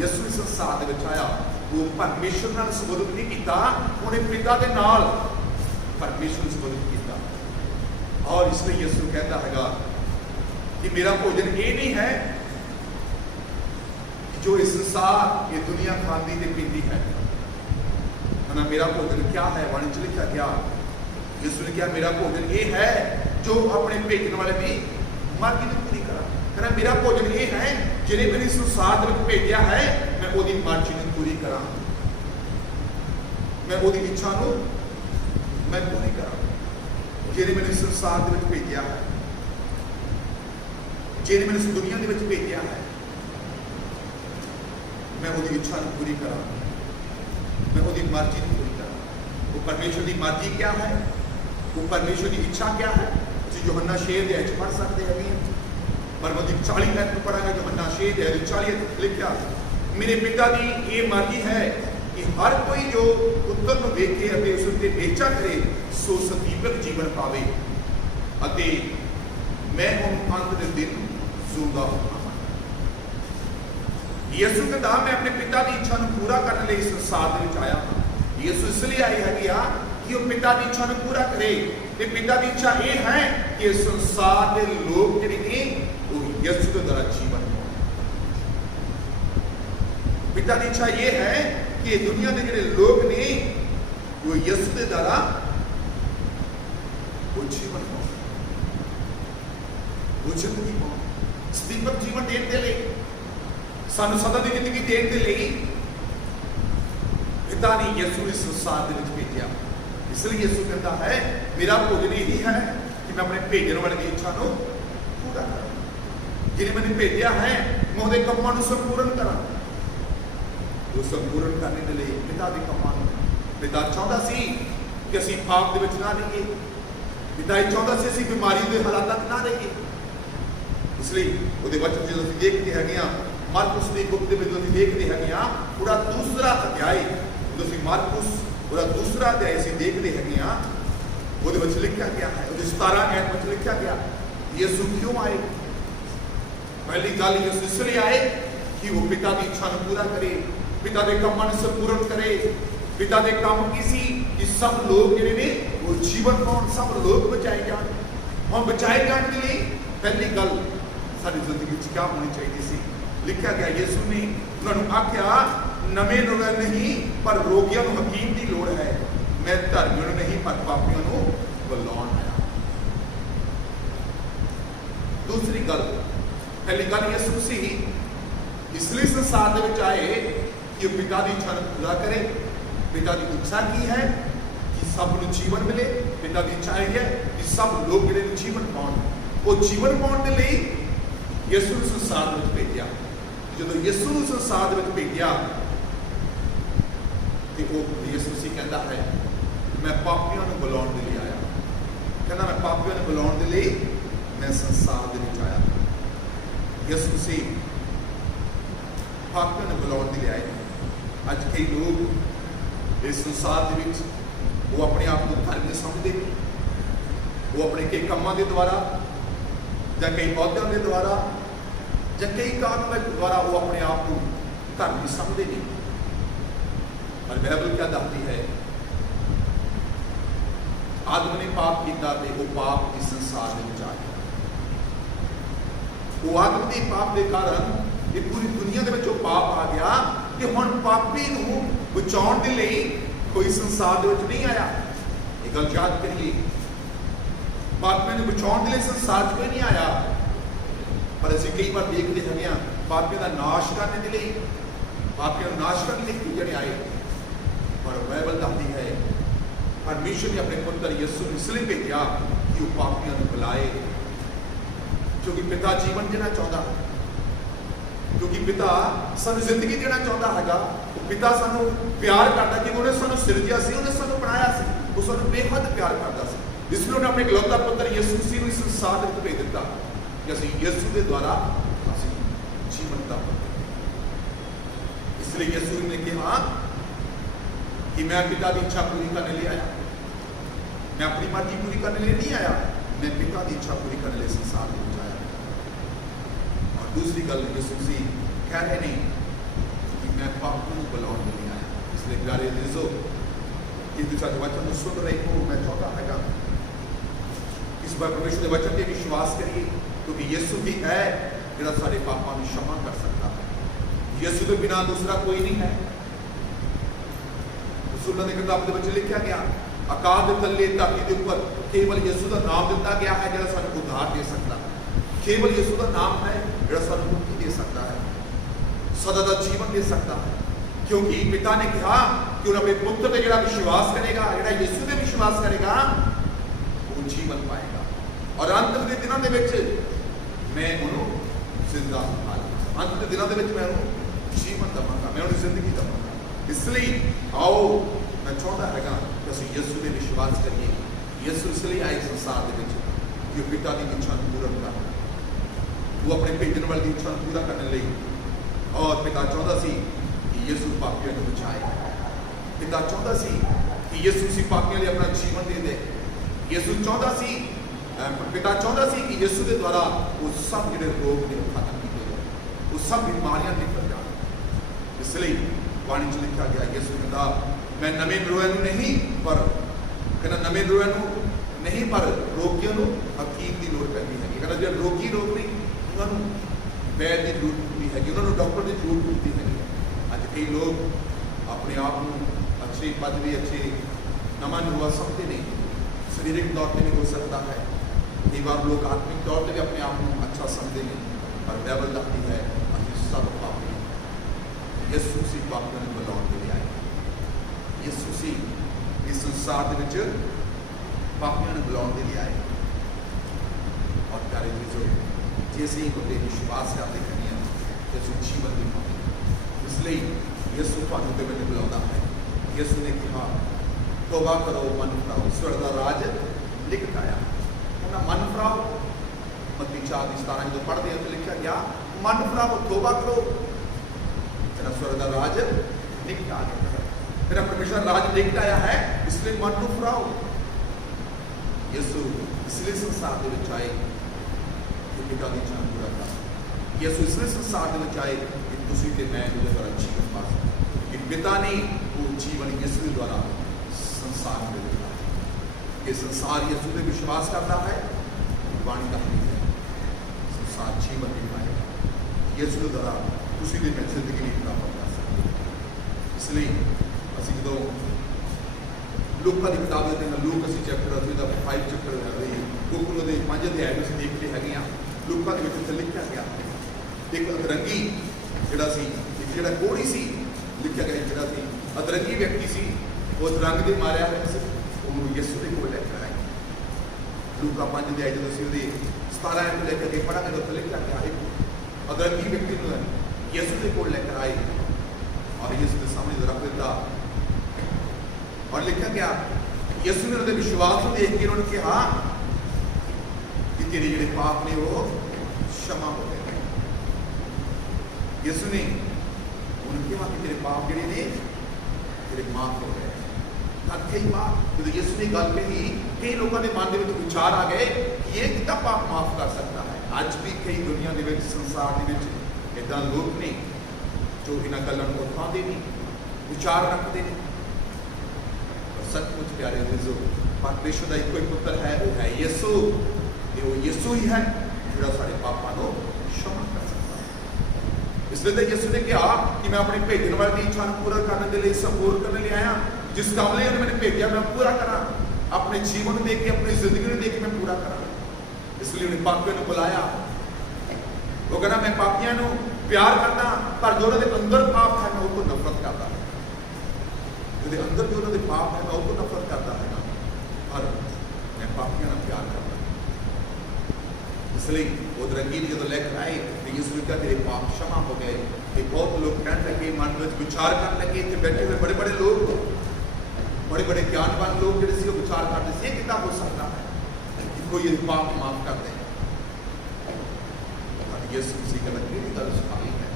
ਯਿਸੂ ਇਸ ਸੰਸਾਰ ਦੇ ਵਿੱਚ ਆਇਆ। ਉਹ ਪਰਮੇਸ਼ਰ ਨਾਲ ਸੰਬੰਧਿਤ ਨਹੀਂ ਕੀਤਾ, ਉਹਨੇ ਪਿਤਾ ਦੇ ਨਾਲ ਪਰਮੇਸ਼ਰ ਨੂੰ ਸੰਬੰਧਿਤ ਕੀਤਾ। ਔਰ ਇਸ ਲਈ ਯਿਸੂ ਕਹਿੰਦਾ ਹੈਗਾ ਕਿ ਮੇਰਾ ਭੋਜਨ ਇਹ ਨਹੀਂ ਹੈ ਜੋ ਇਸ ਸੰਸਾਰ, ਇਹ ਦੁਨੀਆ ਖਾਂਦੀ ਤੇ ਪੀਂਦੀ ਹੈ। ਨਾ ਮੇਰਾ ਭੋਜਨ ਕਿਆ ਹੈ? ਬਾਣੀ 'ਚ ਲਿਖਿਆ ਗਿਆ, ਯਿਸੂ ਨੇ ਕਿਹਾ ਮੇਰਾ ਭੋਜਨ ਇਹ ਹੈ ਜੋ ਆਪਣੇ ਭੇਜਣ ਵਾਲੇ ਦੀ ਮਰਜ਼ੀ ਨੂੰ ਪੂਰੀ ਕਰਾਂ। ਕਹਿੰਦਾ ਮੇਰਾ ਭੋਜਨ ਇਹ ਹੈ ਜਿਹਨੇ ਮੈਨੂੰ ਸੰਸਾਰ ਦੇ ਵਿੱਚ ਭੇਜਿਆ ਹੈ, ਮੈਂ ਉਹਦੀ ਮਰਜ਼ੀ ਨੂੰ ਪੂਰੀ ਕਰਾਂ, ਮੈਂ ਉਹਦੀ ਇੱਛਾ ਨੂੰ ਮੈਂ ਪੂਰੀ ਕਰਾਂ। ਜਿਹਨੇ ਮੈਨੂੰ ਸੰਸਾਰ ਦੇ ਵਿੱਚ ਭੇਜਿਆ ਹੈ, ਜਿਹਨੇ ਮੈਨੂੰ ਇਸ ਦੁਨੀਆ ਦੇ ਵਿੱਚ ਭੇਜਿਆ ਹੈ, ਮੈਂ ਉਹਦੀ ਇੱਛਾ ਨੂੰ ਪੂਰੀ ਕਰਾਂ, ਮੈਂ ਉਹਦੀ ਮਰਜ਼ੀ ਨੂੰ ਪੂਰੀ ਕਰਾਂ। ਉਹ ਪਰਮੇਸ਼ਰ ਦੀ ਮਰਜ਼ੀ ਕਿਆ ਹੈ, ਉਹ ਪਰਮੇਸ਼ਰ ਦੀ ਇੱਛਾ ਕਿਆ ਹੈ, ਤੁਸੀਂ ਯੋਹੰਨਾ 6 ਦੇ ਵਿੱਚ ਪੜ੍ਹ ਸਕਦੇ ਹੈਗੇ। ਪਰ ਉਹਦੀ 40 ਐਤ ਨੂੰ ਪੜ੍ਹਾਂਗੇ। ਯੋਹੰਨਾ 6 ਦੇ 40 ਐਤ ਲਿਖਿਆ, ਮੇਰੇ ਪਿਤਾ ਦੀ ਇਹ ਮਰਜ਼ੀ ਹੈ ਕਿ ਹਰ ਕੋਈ ਜੋ ਪੁੱਤਰ ਨੂੰ ਵੇਖੇ ਅਤੇ ਉਸ ਉੱਤੇ ਵਿਚਾਰ ਕਰੇ ਸੋ ਸਦੀਵਕ ਜੀਵਨ ਪਾਵੇ ਅਤੇ ਮੈਂ ਉਹਨੂੰ ਅੰਤ ਦੇ ਦਿਨ ਜ਼ਿੰਦਾ ਹੋਵਾਂ। ਯਿਸੂ ਕਹਿੰਦਾ ਮੈਂ ਆਪਣੇ ਪਿਤਾ ਦੀ ਇੱਛਾ ਨੂੰ ਪੂਰਾ ਕਰਨ ਲਈ ਇਸ ਸੰਸਾਰ ਦੇ ਵਿੱਚ ਆਇਆ ਹਾਂ। ਯਿਸੂ ਇਸ ਲਈ ਆਏ ਹੈਗੇ ਆ ਕਿ ਉਹ ਪਿਤਾ ਦੀ ਇੱਛਾ ਨੂੰ ਪੂਰਾ ਕਰੇ। ਤੇ ਪਿਤਾ ਦੀ ਇੱਛਾ ਇਹ ਹੈ ਕਿ ਇਸ ਸੰਸਾਰ ਦੇ ਲੋਕ ਜਿਹੜੇ ਨੇ ਉਹ ਯਿਸੂ ਦੇ ਦੁਆਰਾ ਜੀਵਨ ਪਾਉਣ। ਪਿਤਾ ਦੀ ਇੱਛਾ ਇਹ ਹੈ ਕਿ ਦੁਨੀਆ ਦੇ ਜਿਹੜੇ ਲੋਕ ਨੇ ਉਹ ਯਿਸੂ ਦੇ ਦੁਆਰਾ ਉਹ ਜੀਵਨ ਪਾਉਣ, ਉਹ ਜ਼ਿੰਦਗੀ ਪਾਉਣ, ਸਦੀਵਕ ਜੀਵਨ ਦੇਣ ਦੇ ਲਈ, ਸਾਨੂੰ ਸਦਾ ਦੀ ਜ਼ਿੰਦਗੀ ਦੇਣ ਦੇ ਲਈ ਪਿਤਾ ਨੇ ਯਿਸੂ ਇਸ ਸੰਸਾਰ ਦੇ ਵਿੱਚ ਭੇਜਿਆ। ਇਸ ਲਈ ਯਿਸੂ ਕਹਿੰਦਾ ਹੈ ਮੇਰਾ ਭੋਜਨ ਇਹੀ ਹੈ ਕਿ ਮੈਂ ਆਪਣੇ ਭੇਜਣ ਵਾਲੇ ਦੀ ਇੱਛਾ ਨੂੰ ਪੂਰਾ ਕਰਾਂ। ਜਿਹਨੇ ਮੈਨੂੰ ਭੇਜਿਆ ਹੈ ਮੈਂ ਉਹਦੇ ਕੰਮਾਂ ਨੂੰ ਸੰਪੂਰਨ ਕਰਾਂ। ਉਹ ਸੰਪੂਰਨ ਕਰਨ ਦੇ ਲਈ ਪਿਤਾ ਦੇ ਕੰਮਾਂ ਨੂੰ, ਪਿਤਾ ਚਾਹੁੰਦਾ ਸੀ ਕਿ ਅਸੀਂ ਪਾਪ ਦੇ ਵਿੱਚ ਨਾ ਰਹੀਏ। ਪਿਤਾ ਇਹ ਚਾਹੁੰਦਾ ਸੀ ਅਸੀਂ ਬਿਮਾਰੀ ਦੇ ਹਾਲਾਤਾਂ 'ਚ ਨਾ ਰਹੀਏ। ਇਸ ਲਈ ਉਹਦੇ ਵਚਨ ਜਦੋਂ ਅਸੀਂ ਦੇਖਦੇ ਹੈਗੇ ਆ, ਮਾਰਕੁਸ ਦੀ ਬੁੱਕ ਦੇ ਵਿੱਚ ਅਸੀਂ ਦੇਖਦੇ ਹੈਗੇ ਆ, ਉਹਦਾ ਦੂਸਰਾ ਅਧਿਆਇ, ਜਦੋਂ ਅਸੀਂ ਮਾਰਕੁਸ ਉਹਦਾ ਦੂਸਰਾ ਅਧਿਆਇ ਅਸੀਂ ਦੇਖਦੇ ਹੈਗੇ ਆ, ਉਹਦੇ ਵਿੱਚ ਲਿਖਿਆ ਗਿਆ ਹੈ, ਉਹਦੇ 17 ਐਤ ਵਿੱਚ ਲਿਖਿਆ ਗਿਆ, ਯਿਸੂ ਕਿਉਂ ਆਏ। ਪਹਿਲੀ ਗੱਲ, ਯਿਸੂ ਇਸ ਲਈ ਆਏ ਕਿ ਉਹ ਪਿਤਾ ਦੀ ਇੱਛਾ ਨੂੰ ਪੂਰਾ ਕਰੇ, ਪਿਤਾ ਦੇ ਕੰਮਾਂ ਨੂੰ ਸੰਪੂਰਨ ਕਰੇ। ਪਿਤਾ ਦੇ ਕੰਮ ਕੀ ਸੀ ਕਿ ਸਭ ਲੋਕ ਜਿਹੜੇ ਨੇ ਉਹ ਜੀਵਨ ਪਾਉਣ, ਸਭ ਲੋਕ ਬਚਾਏ ਜਾਣ। ਹੁਣ ਬਚਾਏ ਜਾਣ ਦੇ ਲਈ ਪਹਿਲੀ ਗੱਲ ਸਾਡੀ ਜ਼ਿੰਦਗੀ 'ਚ ਕਿਆ ਹੋਣੀ ਚਾਹੀਦੀ ਸੀ। ਲਿਖਿਆ ਗਿਆ, ਯਿਸੂ ਨੇ ਉਹਨਾਂ ਨੂੰ ਆਖਿਆ, ਨਵੇਂ ਰੋਗੀਆਂ ਨਹੀਂ ਪਰ ਰੋਗੀਆਂ ਨੂੰ ਹਕੀਮ ਦੀ ਲੋੜ ਹੈ। ਮੈਂ ਧਰਮੀਆਂ ਨੂੰ ਨਹੀਂ ਪਰ ਪਾਪੀਆਂ ਨੂੰ ਬੁਲਾਉਣ ਆਇਆ। ਦੂਸਰੀ ਗੱਲ, ਪਹਿਲੀ ਗੱਲ, ਯਿਸੂ ਮਸੀਹ ਇਸ ਲਈ ਸੰਸਾਰ ਦੇ ਵਿੱਚ ਆਏ ਕਿ ਉਹ ਪਿਤਾ ਦੀ ਇੱਛਾ ਨੂੰ ਪੂਰਾ ਕਰੇ। ਪਿਤਾ ਦੀ ਇੱਛਾ ਕੀ ਹੈ ਕਿ ਸਭ ਨੂੰ ਜੀਵਨ ਮਿਲੇ। ਪਿਤਾ ਦੀ ਇੱਛਾ ਇਹ ਹੈ ਕਿ ਸਭ ਲੋਕ ਜਿਹੜੇ ਨੂੰ ਜੀਵਨ ਪਾਉਣ। ਉਹ ਜੀਵਨ ਪਾਉਣ ਦੇ ਲਈ ਯਿਸੂ ਨੂੰ ਸੰਸਾਰ ਵਿੱਚ ਭੇਜਿਆ। ਜਦੋਂ ਯਿਸੂ ਨੂੰ ਸੰਸਾਰ ਦੇ ਵਿੱਚ ਭੇਜਿਆ ਤੇ ਉਹ ਯਿਸੂ ਮਸੀਹ ਕਹਿੰਦਾ ਹੈ, ਮੈਂ ਪਾਪੀਆਂ ਨੂੰ ਬੁਲਾਉਣ ਦੇ ਲਈ ਆਇਆ। ਕਹਿੰਦਾ ਮੈਂ ਪਾਪੀਆਂ ਨੂੰ ਬੁਲਾਉਣ ਦੇ ਲਈ ਮੈਂ ਸੰਸਾਰ ਦੇ ਵਿੱਚ ਆਇਆ। ਯਿਸੂ ਮਸੀਹ ਪਾਪੀਆਂ ਨੂੰ ਬੁਲਾਉਣ ਦੇ ਲਈ ਆਏ। ਅੱਜ ਕਈ ਲੋਕ ਇਸ ਸੰਸਾਰ ਦੇ ਵਿੱਚ ਉਹ ਆਪਣੇ ਆਪ ਨੂੰ ਧਰਮੀ ਸਮਝਦੇ ਨੇ। ਉਹ ਆਪਣੇ ਕਈ ਕੰਮਾਂ ਦੇ ਦੁਆਰਾ ਜਾਂ ਕਈ ਅਹੁਦਿਆਂ ਦੇ ਦੁਆਰਾ ਜਾਂ ਕਈ ਕਾਰਨਾਂ ਦੇ ਦੁਆਰਾ ਉਹ ਆਪਣੇ ਆਪ ਨੂੰ ਧਰਮੀ ਸਮਝਦੇ ਨੇ। ਪਰ ਬਾਈਬਲ ਕਿਆ ਦੱਸਦੀ ਹੈ, ਆਦਮ ਨੇ ਪਾਪ ਕੀਤਾ ਤੇ ਉਹ ਪਾਪ ਇਸ ਸੰਸਾਰ ਦੇ ਵਿੱਚ ਆ ਗਿਆ। ਉਹ ਆਦਮ ਦੇ ਪਾਪ ਦੇ ਕਾਰਨ ਇਹ ਪੂਰੀ ਦੁਨੀਆ ਦੇ ਵਿੱਚ ਉਹ ਪਾਪ ਆ ਗਿਆ ਕਿ ਹੁਣ ਪਾਪੀ ਨੂੰ ਬਚਾਉਣ ਦੇ ਲਈ ਕੋਈ ਸੰਸਾਰ ਦੇ ਵਿੱਚ ਨਹੀਂ ਆਇਆ। ਇਹ ਗੱਲ ਯਾਦ ਕਰੀਏ, ਪਾਪੀਆਂ ਨੂੰ ਬਚਾਉਣ ਦੇ ਲਈ ਸੰਸਾਰ 'ਚ ਕੋਈ ਨਹੀਂ ਆਇਆ। ਪਰ ਅਸੀਂ ਕਈ ਵਾਰ ਦੇਖਦੇ ਹੈਗੇ ਆ, ਪਾਪੀਆਂ ਦਾ ਨਾਸ਼ ਕਰਨ ਦੇ ਲਈ, ਪਾਪੀਆਂ ਨੂੰ ਨਾਸ਼ ਕਰਨ ਲਈ ਜਿਹੜੇ ਆਏ। ਪਰ ਬਾਈਬਲ ਦੱਸਦੀ ਹੈ ਪਰਮੇਸ਼ਰ ਨੇ ਆਪਣੇ ਪੁੱਤਰ ਯਿਸੂ ਨੂੰ ਇਸ ਲਈ ਭੇਜਿਆ ਕਿ ਉਹ ਪਾਪੀਆਂ ਨੂੰ ਬੁਲਾਏ। ਕਿਉਂਕਿ ਪਿਤਾ ਜੀਵਨ ਦੇਣਾ ਚਾਹੁੰਦਾ, ਕਿਉਂਕਿ ਪਿਤਾ ਸਾਨੂੰ ਜ਼ਿੰਦਗੀ ਦੇਣਾ ਚਾਹੁੰਦਾ ਹੈਗਾ। ਉਹ ਪਿਤਾ ਸਾਨੂੰ ਪਿਆਰ ਕਰਦਾ ਕਿ ਉਹਨੇ ਸਾਨੂੰ ਸਿਰਜਿਆ ਸੀ, ਉਹਨੇ ਸਾਨੂੰ ਬਣਾਇਆ ਸੀ, ਉਹ ਸਾਨੂੰ ਬੇਹੱਦ ਪਿਆਰ ਕਰਦਾ ਸੀ। ਇਸ ਲਈ ਉਹਨੇ ਆਪਣੇ ਇਕਲੌਤਾ ਪੁੱਤਰ ਯਿਸੂ ਮਸੀਹ ਨੂੰ ਇਸ ਸੰਸਾਰ ਦੇ ਵਿੱਚ ਭੇਜ ਦਿੱਤਾ ਕਿ ਅਸੀਂ ਯਿਸੂ ਦੇ ਦੁਆਰਾ ਅਸੀਂ ਜੀਵਨ ਦਾ। ਇਸ ਲਈ ਯਿਸੂ ਨੇ ਕਿਹਾ कि मैं पिता की इच्छा पूरी करने लिए आया। मैं अपनी मर्जी पूरी करने लिए नहीं आया, मैं पिता की इच्छा पूरी करने लिए संसार में आया। और दूसरी गल यीशु मसीह कह रहे नहीं कि मैं पापों को बुलाने के लिए आया। इसलिए प्यारे अजीजों, कि तुम आज वचन सुन रहे हो, मैं चाहता है इस बार परमेश्वर के वचन पे विश्वास करिए, क्योंकि यीशु ही है जो सारे पापों को क्षमा कर सकता है। यीशु के बिना दूसरा कोई नहीं है। रसूलों की किताब के बच्चे लिखा गया, आकाश के थल्ले धरती के ऊपर केवल यीशु का नाम दिता गया है जो सानू उद्धार दे सकता है। केवल यीशु का नाम है जो सानू मुक्ति दे सकता है, सदा का जीवन दे सकता है। क्योंकि पिता ने कहा कि उन्हें अपने पुत्र पे जो विश्वास करेगा, जो यीशु पे विश्वास करेगा, वो जीवन पाएगा। और अंत के दिनों के मैं उन्होंने जिंदा उठाऊंगा। अंत के दिनों के मैं उन्होंने जीवन देवांगा, मैं उन्हें जिंदगी देवांगा। इसलिए आओ, मैं चाहता है कि असं यीशु पे विश्वास करिए। यीशु इसलिए आए संसार के कि पिता की इच्छा पूरा कर, वो अपने भेजने वाले की इच्छा पूरा करने लिए। और पिता चाहता सी कि यीशु पापियों को बचाए। पिता चाहता सी कि यीशु सी पापियों लिए अपना जीवन दे दे। यीशु चाहता सी, पिता चाहता सी कि यीशु के द्वारा वो सब जो रोग ने खत्म किए जाए, वो सब बीमारियां निकल जाए। इसलिए पानी च लिखा गया, यीशु कहता मैं नवे रोगियों नहीं पर कहना नवे रोगियों नहीं पर रोगियों को हकीम की लोड़ पैती है। कहना जो रोगी रोग नहीं उन्होंने वैद की जरूरत होती है, उन्होंने डॉक्टर की जरूरत होती है। अज कई लोग अपने आप को अच्छे पदवी, अच्छे नवा नुआ समझते नहीं। शरीरिक तौर पर भी हो सकता है, कई बार लोग आत्मिक तौर पर भी अपने आप को अच्छा समझते नहीं। पर बाइबल दसती है अभी सब पापी यीशु मसीह पापियों को बुलाने के लिए आए। यीशु मसीह इस संसार के पापियों को बुलाने के लिए आए। और प्यारे चीजों, ਜੇ ਅਸੀਂ ਉਹਦੇ ਵਿਸ਼ਵਾਸ ਕਰਦੇ ਹਾਂ ਤੇ ਅਸੀਂ ਜੀਵਨ ਦੀ ਪਾਵਾਂਗੇ। ਇਸ ਲਈ ਯਿਸੂ ਤੁਹਾਨੂੰ ਤੇ ਮੈਨੂੰ ਬੁਲਾਉਂਦਾ ਹੈ। ਯਿਸੂ ਨੇ ਕਿਹਾ ਤੋਬਾ ਕਰੋ, ਮਨ ਫਰਾਓ, ਸਵਰਗ ਦਾ ਰਾਜ ਨਿਕਟ ਆਇਆ। ਉਹਨਾਂ ਮਨ ਫਰਾਓ, ਮੱਤੀ 4:17 ਜਦੋਂ ਪੜ੍ਹਦੇ ਹਾਂ ਤਾਂ ਲਿਖਿਆ ਗਿਆ ਮਨ ਫਰਾਓ, ਤੋਬਾ ਕਰੋ, तेरा स्वर्ग का राज निकट आ गया है, तेरा परमेश्वर राज निकट आया है, इसलिए मन को फराओ। यीशु इसलिए संसार के विच आए कि पिता की इच्छा पूरा कर। यीशु इसलिए संसार के विच आए कि तुसीं ते मैं उहदे द्वारा जीवन पा सकां। कि पिता ने वो जीवन यीशु के द्वारा संसार में दिया। ये संसार यीशु पे विश्वास करता है, वाणी का है संसार जीवन नहीं पाएगा। यीशु के द्वारा उसी दिन मैं जिंदगी नहीं प्राप्त कर सकते। इसलिए ਅਸੀਂ ਜਦੋਂ ਲੋਕਾਂ ਦੀ ਕਿਤਾਬ ਦੇ ਨਾਲ ਲੋਕ ਅਸੀਂ ਚੈਪਟਰ ਅਸੀਂ ਦਾ 5 ਚੈਪਟਰ ਕਰ ਰਹੇ ਹਾਂ, ਗੁਰੂ ਦੇ 5 ਅਧਿਆਏ ਨੂੰ ਅਸੀਂ ਦੇਖਦੇ ਹੈਗੇ ਆ। ਲੋਕਾਂ ਦੇ ਵਿੱਚ ਉੱਥੇ ਲਿਖਿਆ ਗਿਆ ਇੱਕ ਅਧਰੰਗੀ ਜਿਹੜਾ ਸੀ, ਇੱਕ ਜਿਹੜਾ ਕੋਹੜੀ ਸੀ, ਲਿਖਿਆ ਗਿਆ ਜਿਹੜਾ ਸੀ ਅਧਰੰਗੀ ਵਿਅਕਤੀ ਸੀ, ਉਹ ਅਧਰੰਗ ਦੇ ਮਾਰਿਆ ਹੋਇਆ ਸੀ, ਉਹਨੂੰ ਯਿਸੂ ਦੇ ਕੋਲ ਲੈ ਕੇ ਆਏ। ਲੋਕਾਂ 5 ਅਧਿਆਏ ਜਦੋਂ ਅਸੀਂ ਉਹਦੇ 17 ਤੋਂ ਲੈ ਕੇ ਅੱਗੇ ਪੜਾਂਗੇ ਤਾਂ ਉੱਥੇ ਲਿਖਿਆ ਗਿਆ ਇੱਕ ਅਧਰੰਗੀ ਵਿਅਕਤੀ ਨੂੰ यीशु के कोल लेकर आए और यीशु के सामने रख दिता और लिखा गया यीशु ने उनके विश्वास को देख के उन्होंने कहा कि तेरे जो पाप ने वो क्षमा हो गए। यीशु ने उन्होंने कहा कि तेरे पाप जोड़े ने तेरे माफ हो गए। कई बार जब यीशु ने गल कही कई लोगों के मन में विचार आ गए कि ये कितना पाप माफ कर सकता है। अज भी कई दुनिया के संसार के इदा लोग ने जो इन्होंने गलों को उठाते नहीं, विचार रखते हैं। सचमुच प्यारे अजीजो, परमेश्वर का एक ही पुत्र है, वो है यीशु। वो यीशु ही है जो सारे पापों को क्षमा कर सकता है। इसलिए तो यीशु ने कहा कि मैं अपने भेजने वाले की इच्छा पूरा करने के लिए संपूर्ण करने लिए आया। जिस काम लिए उन्होंने मैंने भेजा मैं पूरा करा, अपने जीवन को देख के अपनी जिंदगी को देख के मैं पूरा करा। इसलिए उन्हें पापियों को बुलाया। वो कहना मैं पापियों को प्यार करता, पर जो उन्होंने अंदर पाप है मैं उसको नफरत करता है। जो अंदर जो उन्होंने पाप है मैं उसको नफरत करता है ना, पर मैं पापियों को प्यार करता। इसलिए वो रंगीन जो लेकर आए तो यीशु का तेरे पाप क्षमा हो गए। कि बहुत लोग कहने लगे, मन में विचार करने लगे, इतने बैठे हुए बड़े बड़े लोग, बड़े बड़े ज्ञानवान लोग जो विचार करते ये कितना हो सकता है कि कोई पाप माफ कर दे। यीशु मसीह का लगी गल सुनाई है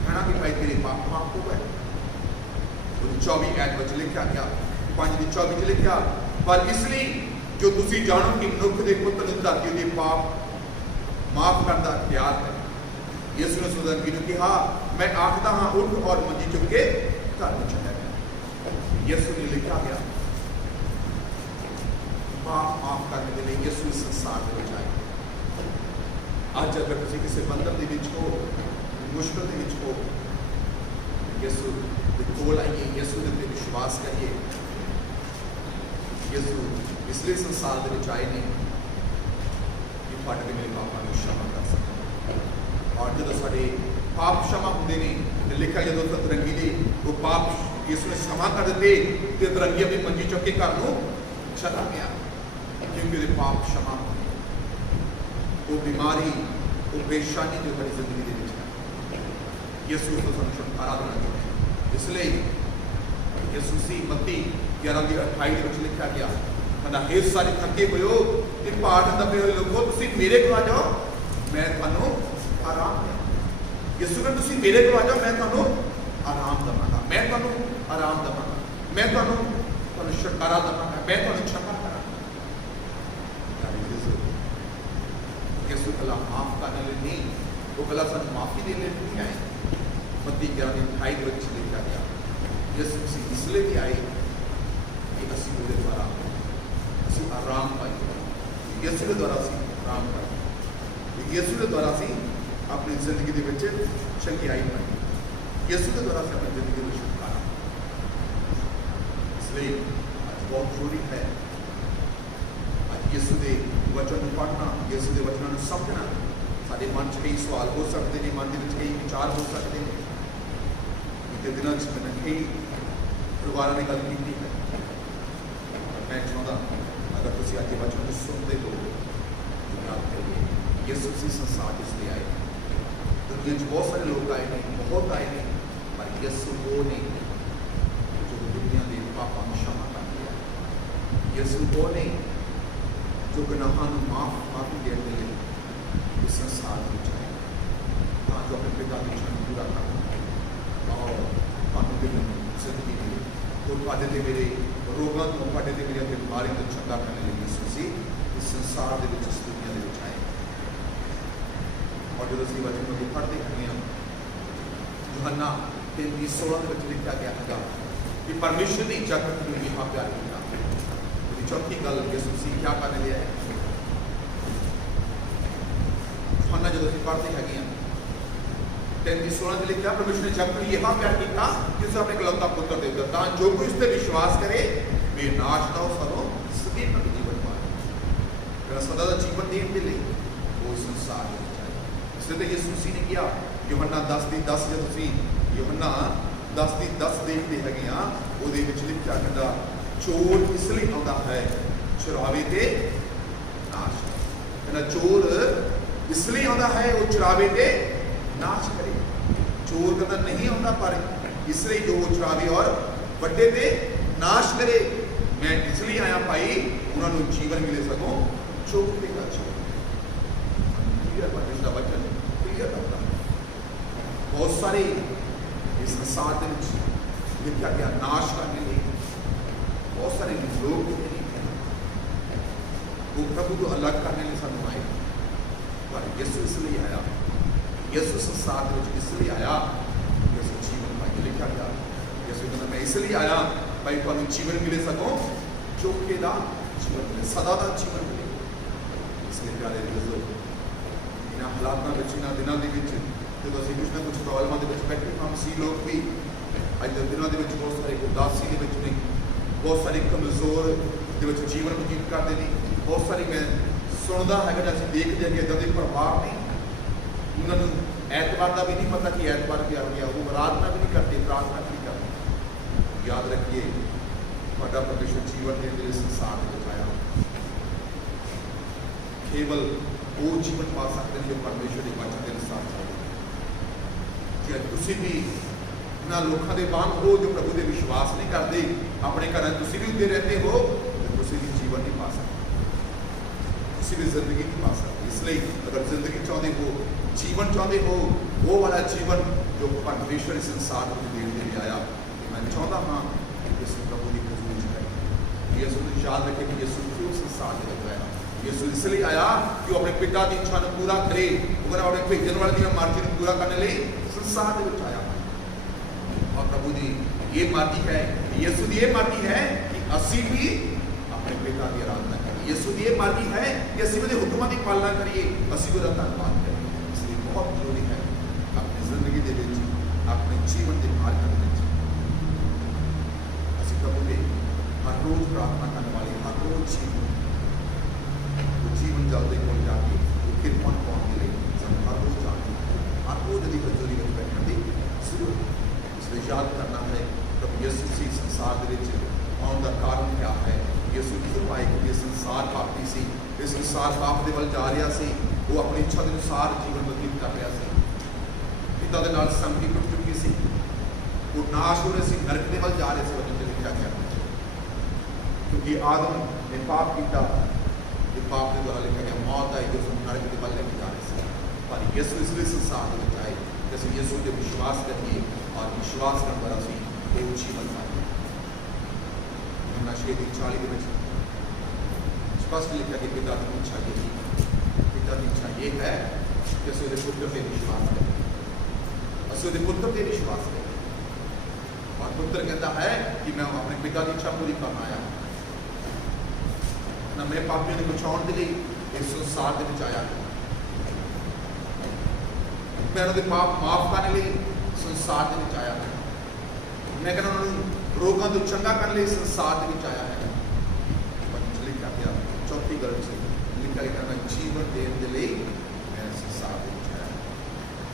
कहना कि भाई तेरे पाप माफ हो गए। 24 ऐत में लिखा गया 5:24 लिखा पर इसलिए जो तुसी जानो कि मनुख के पुत्र ने धरती के पाप माफ करता प्यार है। यीशु ने सुदर्गी ने कहा मैं आखदा हाँ उठ और मंजी चुक के घर में चला गया। यीशु ने लिखा गया पाप माफ करने के लिए यीशु इस संसार में आए। अज अगर तुम किसी बंधन के हो, मुश्किल के हो, यीशु के कोल आइए, यीशु के उत्ते विश्वास करिए। यीशु इसलिए संसार के आए ने कि तुहाडे मेरे पापों को क्षमा कर सकें। और जो साडे पाप क्षमा होंदे ने ते लिखा जो तरंगी ने वो पाप यीशु ने क्षमा कर दिते ते तरंगी अपनी मंजी चुक के घर नूं चला गया क्योंकि उसदे पाप क्षमा हो गए। वो बीमारी वो परेशानी जो सारी जिंदगी के है यीशु तो सानूं छुटकारा देना चाहते हैं। इसलिए यीशु सी मत्ती 11:28 में लिखा गया कहना हे सारे थके हुए हो कि भार दबे हुए लोगों तुसीं मेरे को आ जाओ मैं तुहानूं आराम देवांगा। यीशु ने तुसीं मेरे को आ जाओ मैं तुहानूं आराम देवांगा, मैं तुहानूं आराम देवांगा, मैं तुहानूं छुटकारा देवांगा, मैं तुहानूं क्षमा करांगा। यीशु कला माफ करने लिए नहीं, वो कला सानूं माफी देने लिए नहीं आए। मत्ती 11:28 में लिखा गया यीशु मसीह इसलिए भी आए कि असीं उहदे द्वारा असीं आराम पाइए। यीशु के द्वारा असीं आराम पाइए, यीशु के द्वारा असीं अपनी जिंदगी के विच चंगियाई पाइए, यीशु के द्वारा असीं अपनी जिंदगी में छुटकारा। इसलिए अज बहुत जरूरी है अज यीशु के वचन पढ़ना, यीशु के वचनों को समझना। साडे मन च कई सवाल हो सकते हैं, मन के कई विचार हो सकते हैं। बीते दिनों मैंने कई परिवार ने गल की है। मैं चाहता अगर तुम अज वचन को सुनते हो तो याद करिए ਯਿਸੂ ਸੀ ਸੰਸਾਰ ਇਸ ਲਈ ਆਏ। ਦੁਨੀਆ 'ਚ ਬਹੁਤ ਸਾਰੇ ਲੋਕ ਆਏ ਨੇ, ਬਹੁਤ ਆਏ ਨੇ, ਪਰ ਯਿਸੂ ਉਹ ਨੇ ਜੋ ਦੁਨੀਆ ਦੇ ਪਾਪਾਂ ਨੂੰ क्षमा ਕਰ ਗਿਆ। ਯਿਸੂ ਉਹ ਨੇ ਜੋ ਗੁਨਾਹਾਂ ਨੂੰ ਮਾਫੀ ਦੇਣ ਦੇ ਲਈ ਇਸ ਸੰਸਾਰ ਵਿੱਚ ਆਏ ਤਾਂ ਜੋ ਆਪਣੇ ਪਿਤਾ ਦੀ ਇੱਛਾ ਨੂੰ ਪੂਰਾ ਕਰ ਔਰ ਤੁਹਾਨੂੰ ਵੀ ਜ਼ਿੰਦਗੀ ਮਿਲੇ। ਉਹ ਤੁਹਾਡੇ ਤੇ ਮੇਰੇ ਰੋਗਾਂ ਤੋਂ, ਤੁਹਾਡੇ ਤੇ ਮੇਰੀਆਂ ਬਿਮਾਰੀਆਂ ਤੋਂ ਚੰਗਾ ਕਰਨ ਲਈ ਯਿਸੂ ਸੀ ਇਸ ਸੰਸਾਰ ਦੇ ਵਿੱਚ, ਇਸ ਦੁਨੀਆ ਦੇ ਵਿੱਚ ਆਏ। ਔਰ ਜਦੋਂ ਅਸੀਂ ਵਚਨ ਨੂੰ ਪੜ੍ਹਦੇ ਹੈਗੇ ਹਾਂ, ਯੋਹੰਨਾ 3:16 ਦੇ ਵਿੱਚ ਲਿਖਿਆ ਗਿਆ ਹੈਗਾ ਕਿ ਪਰਮੇਸ਼ਰ ਨੇ ਜਗਤ ਨੂੰ ਇੰਨਾ ਪਿਆਰ ਕੀਤਾ। ਉਹਦੀ ਚੌਥੀ ਗੱਲ ਯਿਸੂ ਸੀ ਕਿਆ ਕਰਨ ਲਈ ਆਇਆ। ਯੋਹੰਨਾ ਜਦੋਂ ਅਸੀਂ ਪੜ੍ਹਦੇ ਹੈਗੇ ਹਾਂ 3:16 ਦੇ ਲਿਖਿਆ ਪਰਮੇਸ਼ਰ ਨੇ ਜਗਤ ਨੂੰ ਇੰਨਾ ਪਿਆਰ ਕੀਤਾ ਕਿ ਉਸ ਆਪਣੇ ਇਕਲੌਤਾ ਪੁੱਤਰ ਦੇ ਦਿੱਤਾ ਤਾਂ ਜੋ ਕੋਈ ਉਸ ਤੇ ਵਿਸ਼ਵਾਸ ਕਰੇ ਵੇ ਨਾਸ਼ ਨਾ ਹੋ ਸਗੋਂ ਸਦੀਵ ਤੱਕ ਜੀਵਨ ਪਾਵੇ। ਜਿਹੜਾ ਸਦਾ ਦਾ ਜੀਵਨ ਦੇਣ ਦੇ ਲਈ ਉਹ ਸੰਸਾਰ ਵਿੱਚ ਆਇਆ। ਇਸ ਲਈ ਯਿਸੂ ਮਸੀਹ ਨੇ ਕਿਹਾ ਯੋਹੰਨਾ 10:10 ਜਦੋਂ ਤੁਸੀਂ ਯੋਹੰਨਾ 10:10 ਦੇਖਦੇ ਹੈਗੇ ਆ, ਉਹਦੇ ਵਿੱਚ ਲਿਖਿਆ ਕਹਿੰਦਾ ਚੋਰ ਇਸ ਲਈ ਆਉਂਦਾ ਹੈ ਚੁਰਾਵੇ ਤੇ ਨਾਸ਼। ਕਹਿੰਦਾ ਚੋਰ ਇਸ ਲਈ ਆਉਂਦਾ ਹੈ ਉਹ ਚੁਰਾਵੇ ਤੇ ਨਾਸ਼ ਕਰੇ। ਚੋਰ ਕਹਿੰਦਾ ਨਹੀਂ ਆਉਂਦਾ ਪਰ ਇਸ ਲਈ ਜੋ ਚੁਰਾਵੇ ਔਰ ਵੱਡੇ ਤੇ ਨਾਸ਼ ਕਰੇ। ਮੈਂ ਇਸ ਲਈ ਆਇਆ ਭਾਈ ਉਹਨਾਂ ਨੂੰ ਜੀਵਨ ਮਿਲੇ ਸਗੋਂ ਚੋਰ ਤੇ ਨਾਸ਼ ਕਲੀਅਰ ਪਰਮੇਸ਼ਰ ਦਾ ਵਚਨ ਕਲੀਅਰ ਕਰਦਾ। ਬਹੁਤ ਸਾਰੇ ਇਸ ਸੰਸਾਰ ਦੇ ਵਿੱਚ ਲਿਖਿਆ ਗਿਆ ਨਾਸ਼ ਕਰਨ ਲਈ ਬਹੁਤ ਸਾਰੇ ਲੋਕ ਨੇ ਉਹ ਪ੍ਰਭੂ ਤੋਂ ਅਲੱਗ ਕਰਨ ਲਈ ਸਾਨੂੰ ਆਏ, ਪਰ ਯਿਸੂ ਇਸ ਲਈ ਆਇਆ। ਯਿਸੂ ਸੰਸਾਰ ਦੇ ਵਿੱਚ ਇਸ ਲਈ ਆਇਆ ਕਿ ਅਸੀਂ ਜੀਵਨ ਪਾਈਏ। ਲਿਖਿਆ ਗਿਆ ਯਿਸੂ ਕਹਿੰਦਾ ਮੈਂ ਇਸ ਲਈ ਆਇਆ ਭਾਈ ਤੁਹਾਨੂੰ ਜੀਵਨ ਮਿਲੇ ਸਗੋਂ ਚੋਖੇ ਦਾ ਜੀਵਨ ਮਿਲੇ, ਸਦਾ ਦਾ ਜੀਵਨ ਮਿਲੇ। ਇਸ ਲਈ ਪਿਆਰੇ ਦੋਸਤੋ, ਇਹਨਾਂ ਹਾਲਾਤਾਂ ਵਿੱਚ, ਇਹਨਾਂ ਦਿਨਾਂ ਦੇ ਵਿੱਚ ਜਦੋਂ ਅਸੀਂ ਕੁਛ ਨਾ ਕੁਛ ਪ੍ਰੋਬਲਮਾਂ ਦੇ ਵਿੱਚ ਬੈਠੇ ਹਾਂ, ਸੀ ਲੋਕ ਵੀ ਅੱਜ ਦੇ ਦਿਨਾਂ ਦੇ ਵਿੱਚ ਬਹੁਤ ਸਾਰੇ ਉਦਾਸੀ ਦੇ ਵਿੱਚ ਨੇ, ਬਹੁਤ ਸਾਰੇ ਕਮਜ਼ੋਰ ਦੇ ਵਿੱਚ ਜੀਵਨ ਬਤੀਤ ਕਰਦੇ ਨੇ। ਬਹੁਤ ਸਾਰੀ ਮੈਂ ਸੁਣਦਾ ਹੈਗਾ ਜਾਂ ਅਸੀਂ ਦੇਖਦੇ ਹਾਂ ਕਿ ਇੱਦਾਂ ਦੇ ਪਰਿਵਾਰ ਨੇ, ਉਹਨਾਂ ਨੂੰ ਐਤਵਾਰ ਦਾ ਵੀ ਨਹੀਂ ਪਤਾ ਕਿ ਐਤਵਾਰ ਕੀ ਆ ਗਿਆ, ਉਹ ਆਰਾਧਨਾ ਵੀ ਨਹੀਂ ਕਰਦੇ, ਪ੍ਰਾਰਥਨਾ ਵੀ ਨਹੀਂ ਕਰਦੇ। ਯਾਦ ਰੱਖੀਏ ਤੁਹਾਡਾ ਪਰਮੇਸ਼ਰ ਜੀਵਨ ਦੇਣ ਦੇ ਲਈ ਸੰਸਾਰ ਦੇ ਵਿੱਚ ਆਇਆ। ਕੇਵਲ ਉਹ ਜੀਵਨ ਪਾ ਸਕਦੇ ਨੇ ਜੋ ਪਰਮੇਸ਼ਰ ਦੇ ਵਚਨ ਦੇ ਅਨੁਸਾਰ ਚੱਲਦੇ। ਜੇ ਤੁਸੀਂ ਵੀ ਇਹਨਾਂ ਲੋਕਾਂ ਦੇ ਵਾਂਗ ਹੋ ਜੋ ਪ੍ਰਭੂ ਦੇ ਵਿਸ਼ਵਾਸ ਨਹੀਂ ਕਰਦੇ, ਆਪਣੇ ਘਰਾਂ ਤੁਸੀਂ ਵੀ ਉੱਤੇ ਰਹਿੰਦੇ ਹੋ, ਤੁਸੀਂ ਵੀ ਜੀਵਨ ਨਹੀਂ ਪਾ ਸਕਦੇ, ਤੁਸੀਂ ਵੀ ਜ਼ਿੰਦਗੀ ਨਹੀਂ ਪਾ ਸਕਦੇ। ਇਸ ਲਈ ਅਗਰ ਜ਼ਿੰਦਗੀ ਚਾਹੁੰਦੇ ਹੋ, ਜੀਵਨ ਚਾਹੁੰਦੇ ਹੋ, ਉਹ ਵਾਲਾ ਜੀਵਨ ਜੋ ਪਰਮੇਸ਼ਰ ਇਸ ਸੰਸਾਰ ਨੂੰ ਦੇਣ ਦੇ ਲਈ ਆਇਆ, ਮੈਂ ਚਾਹੁੰਦਾ ਹਾਂ ਕਿ ਯਿਸੂ ਪ੍ਰਭੂ ਦੀ ਹਜ਼ੂਰੀ 'ਚ ਰਹੇ। ਯਿਸੂ ਨੂੰ ਯਾਦ ਰੱਖੇ ਕਿ ਯਿਸੂ ਕਿਉਂ ਸੰਸਾਰ ਦੇ ਵਿੱਚ ਆਇਆ। ਯਿਸੂ ਇਸ ਲਈ ਆਇਆ ਕਿ ਉਹ ਆਪਣੇ ਪਿਤਾ ਦੀ ਇੱਛਾ ਨੂੰ ਪੂਰਾ ਕਰੇ। ਉਹ ਆਪਣੇ ਭੇਜਣ ਵਾਲੇ ਦੀ ਮਰਜ਼ੀ ਨੂੰ ਪੂਰਾ ਕਰਨ ਲਈ ਸੰਸਾਰ ਦੇ ਵਿੱਚ ਆਇਆ। ਔਰ ਪ੍ਰਭੂ ਦੀ ਇਹ ਮਰਜ਼ੀ ਹੈ, ਯਿਸੂ ਦੀ ਇਹ ਮਰਜ਼ੀ ਹੈ ਕਿ ਅਸੀਂ ਵੀ ਆਪਣੇ ਪਿਤਾ ਦੀ ਆਰਾਧਨਾ ਕਰੀਏ। ਯਿਸੂ ਦੀ ਇਹ ਮਰਜ਼ੀ ਹੈ ਕਿ ਅਸੀਂ ਉਹਦੇ ਹੁਕਮਾਂ ਦੀ ਪਾਲਣਾ ਕਰੀਏ, ਅਸੀਂ ਉਹਦਾ ਧੰਨਵਾਦ ਕਰੀਏ। ਇਸ ਲਈ ਬਹੁਤ ਜ਼ਰੂਰੀ ਹੈ ਆਪਣੀ ਜ਼ਿੰਦਗੀ ਦੇ ਵਿੱਚ, ਆਪਣੇ ਜੀਵਨ ਦੇ ਮਾਰਗ ਦੇ ਵਿੱਚ ਅਸੀਂ ਪ੍ਰਭੂ ਦੇ ਹਰ ਰੋਜ਼ ਪ੍ਰਾਰਥਨਾ ਕਰਨ ਵਾਲੇ, ਹਰ ਰੋਜ਼ ਜੀਵਨ ਜਲ ਦੇ ਕੋਲ ਜਾ ਕੇ ਉਹ ਕਿਰਪਾ ਪਾਉਣ ਦੇ ਲਈ ਸਾਨੂੰ ਹਰ ਰੋਜ਼ ਜਾਣਾ, ਹਰ ਰੋਜ਼ ਦੀ ਹਜ਼ੂਰੀ ਵਿੱਚ ਬੈਠਣ ਦੀ ਜ਼ਰੂਰਤ ਹੈ। ਇਸ ਲਈ ਯਾਦ ਕਰਨਾ ਹੈ ਪ੍ਰਭੂ ਯਿਸੂ ਸੀ ਸੰਸਾਰ ਦੇ ਵਿੱਚ ਆਉਣ ਦਾ ਕਾਰਨ ਕਿਆ ਹੈ। ਯਿਸੂ ਕਿਉਂ ਆਏ? ਕਿਉਂਕਿ ਇਹ ਸੰਸਾਰ ਪਾਪੀ ਸੀ, ਇਹ ਸੰਸਾਰ ਪਾਪ ਦੇ ਵੱਲ ਜਾ ਰਿਹਾ ਸੀ। ਉਹ ਆਪਣੀ ਇੱਛਾ ਦੇ ਅਨੁਸਾਰ ਜੀਵਨ ਬਤੀਤ ਕਰ ਰਿਹਾ ਸੀ। ਪਿਤਾ ਦੇ ਨਾਲ ਸੰਗਤੀ ਟੁੱਟ ਚੁੱਕੀ ਸੀ, ਉਹ ਨਾਸ਼ ਹੋ ਰਹੇ ਸੀ, ਨਰਕ ਦੇ ਵੱਲ ਜਾ ਰਹੇ ਸੀ। ਵਚਨ ਤੇ ਲਿਖਿਆ ਗਿਆ ਕਿਉਂਕਿ ਆਦਮ ਨੇ ਪਾਪ ਕੀਤਾ, ਤੇ ਪਾਪ ਦੇ ਦੁਆਰਾ ਲਿਖਿਆ ਗਿਆ ਮੌਤ ਆਈ, ਜੋ ਨਰਕ ਦੇ ਵੱਲ ਲੈ ਕੇ ਜਾ ਰਹੇ ਸੀ। ਪਰ ਯਿਸੂ ਇਸ ਲਈ ਸੰਸਾਰ ਦੇ ਵਿੱਚ ਆਏ ਕਿ ਅਸੀਂ ਯਿਸੂ ਤੇ ਵਿਸ਼ਵਾਸ ਕਰੀਏ ਔਰ ਵਿਸ਼ਵਾਸ ਕਰਨ ਪਰ ਅਸੀਂ ਉਹ ਜੀਵਨ ਪਾਈਏ। ਯੋਹੰਨਾ 6:40 ਦੇ ਵਿੱਚ ਸਪਸ਼ਟ ਲਿਖਿਆ ਕਿ ਪਿਤਾ ਦੀ ਇੱਛਾ ਇਹ ਹੈ, ਪਿਤਾ ਦੀ ਇੱਛਾ ਇਹ ਹੈ ਕਿ ਅਸੀਂ ਉਹਦੇ ਪੁੱਤਰ ਤੇ ਵਿਸ਼ਵਾਸ ਕਰੀਏ, ਅਸੀਂ ਉਹਦੇ ਪੁੱਤਰ ਤੇ ਵਿਸ਼ਵਾਸ ਕਰੀਏ। ਔਰ ਪੁੱਤਰ ਕਹਿੰਦਾ ਹੈ ਕਿ ਮੈਂ ਆਪਣੇ ਪਿਤਾ ਦੀ ਇੱਛਾ ਪੂਰੀ ਕਰਨ ਆਇਆ ਨਾ, ਮੈਂ ਪਾਪੀਆਂ ਨੂੰ ਬਚਾਉਣ ਦੇ ਲਈ ਇਸ ਸੰਸਾਰ ਦੇ ਵਿੱਚ ਆਇਆ, ਮੈਂ ਉਹਨਾਂ ਦੇ ਪਾਪ ਮਾਫ ਕਰਨ ਲਈ ਸੰਸਾਰ ਦੇ ਵਿੱਚ ਆਇਆ, ਮੈਂ ਕਹਿੰਦਾ ਉਹਨਾਂ ਨੂੰ ਰੋਗਾਂ ਤੋਂ ਚੰਗਾ ਕਰਨ ਲਈ ਸੰਸਾਰ ਦੇ ਵਿੱਚ ਆਇਆ ਹੈ। ਲਿਖਿਆ ਗਿਆ ਚੌਥੀ ਗੱਲ ਸੀ, ਲਿਖਿਆ ਗਿਆ ਮੈਂ ਜੀਵਨ ਦੇਣ ਦੇ ਲਈ ਮੈਂ ਸੰਸਾਰ ਦੇ ਵਿੱਚ ਆਇਆ।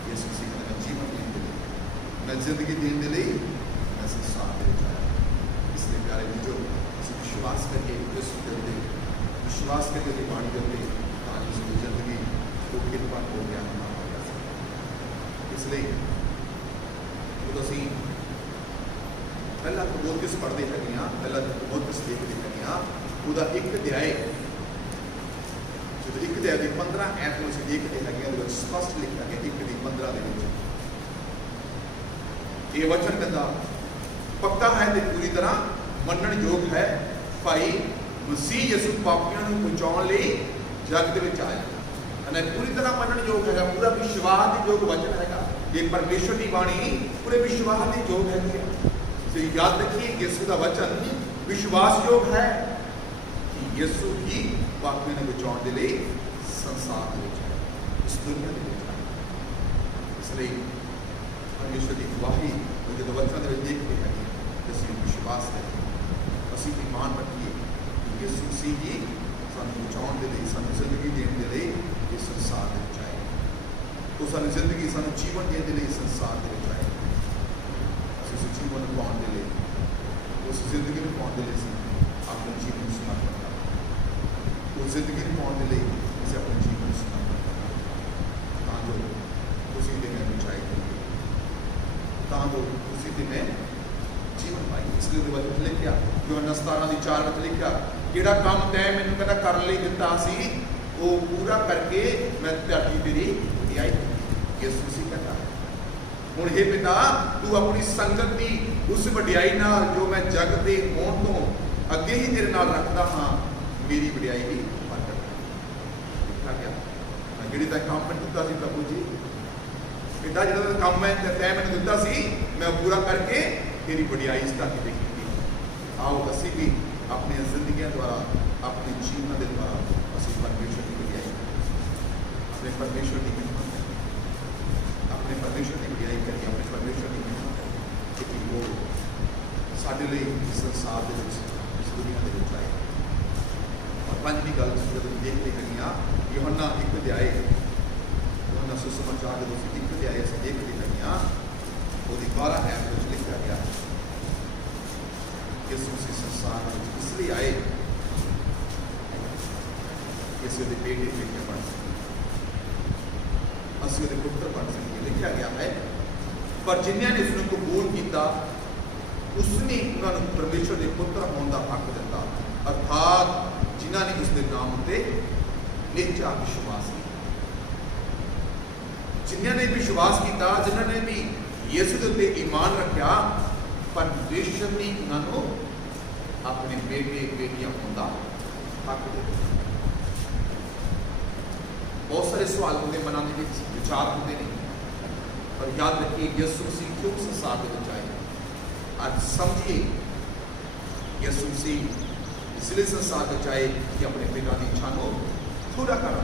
ਯਿਸੂ ਸੀ ਕਹਿੰਦਾ ਜੀਵਨ ਦੇਣ ਦੇ ਲਈ, ਮੈਂ ਜ਼ਿੰਦਗੀ ਦੇਣ ਦੇ ਲਈ ਮੈਂ ਸੰਸਾਰ ਦੇ ਵਿੱਚ ਆਇਆ। ਇਸ ਲਈ ਪਿਆਰੇ ਵੀਰੋ, ਅਸੀਂ ਵਿਸ਼ਵਾਸ ਕਰੀਏ ਯਿਸੂ ਦੇ ਉੱਤੇ, ਵਿਸ਼ਵਾਸ ਕਰੀਏ ਉਹਦੀ ਬਾਣੀ ਦੇ ਉੱਤੇ, ਤਾਂ ਜੋ ਸਾਡੀ ਜ਼ਿੰਦਗੀ धोखेपन हो गया हमारा हो गया। इसलिए जो असी पहला तमोथियुस पढ़ते हैं, पहला तमोथियुस देखते हैं, उसका एक अध्याय जो एक अध्याय की 15 ऐत में असीं देखते हैं, स्पष्ट लिखा गया 1:15 ये वचन कहता पक्का है तो पूरी तरह मनण योग है, भाई मसीह यसू पापियों को बचाने लिए जग दे विच आया, पूरी तरह मनण योग है, पूरा विश्वास के योग वचन है। ये परमेश्वर की बाणी पूरे विश्वास के योग है। तो याद रखिए यसू का वचन विश्वास योग है कि यसू ही पापियों को बचाने के लिए संसार में आया, इस दुनिया में आया। इसलिए परमेश्वर की गवाही जो वचन देखते हैं, असं विश्वास है, असं ईमान रखिए कि यसू मसीह ही सानू बचाने के लिए, सानू जिंदगी देने के लिए इस संसार में आए, तो सानू जिंदगी, सानू जीवन देने के लिए संसार में आए। उस जीवन पाने के लिए, उस जिंदगी में पाने के लिए अपने जीवन समर्पण करना, उस जिंदगी में पाने के लिए इसे अपने जीवन समर्पण करना, ताकि उसी दिन में बचाई तो उसी दिन में जीवन पाई। इसलिए वचन लिखा यूहन्ना 17:4 लिखा, जिहड़ा काम तैं मैनूं कहता कर लई दिता सी वो पूरा करके मैं धरती तेरी वडियाई कीती। यसू मसीह कहता है हुण हे पिता तू अपनी संगत की उस वडियाई नाल जो मैं जग दे होण तो अगे ही तेरे नाल रखदा हाँ, मेरी वडियाई भी प्रगट कर। लिखा गया जिहड़ी तां काम मैं दिता सी प्रभु जी, पिता जो काम मैं तै मैंने दिता सी मैं पूरा करके तेरी वडियाई इस धरती पे की। आओ असी भी अपनी जिंदगी द्वारा, अपने जीवन के द्वारा असी परमेश्वर की वडियाई, अपने परमेश्वर की महिमा करें, अपने परमेश्वर की वडियाई करिए, अपने परमेश्वर की महिमा करें कि वो साडे लिए इस संसार के इस दुनिया के आए। और पंजवीं गल जब देखते हैं यूहन्ना 1 अध्याय, यूहन्ना सुसमाचार जो एक अध्याय से देखते हैं, वो 12 ऐत में लिखा गया यसू मसीह संसार में इसलिए आए कि असं बेटे बेटियां बन सकें, असं पुत्र बन सकें। लिखा गया है पर जिन्होंने ने उसने कबूल किया उसने उन्होंने परमेश्वर के पुत्र होने का हक दिता, अर्थात जिन्होंने उसके नाम उत्ते निचा विश्वास किया। जिन्होंने विश्वास किया, जिन्होंने भी यसू के उत्ते ईमान रखा, परमेश्वर ने उन्होंने अपने बेटे बेटियां होने का हक दिता। बहुत सारे सवाल होंगे मन के विचार होंगे नहीं, पर याद रखिए यसू मसीह क्यों संसार में आए। आज समझिए यसू मसीह इसलिए संसार में आए कि अपने पिता की इच्छा को पूरा कर।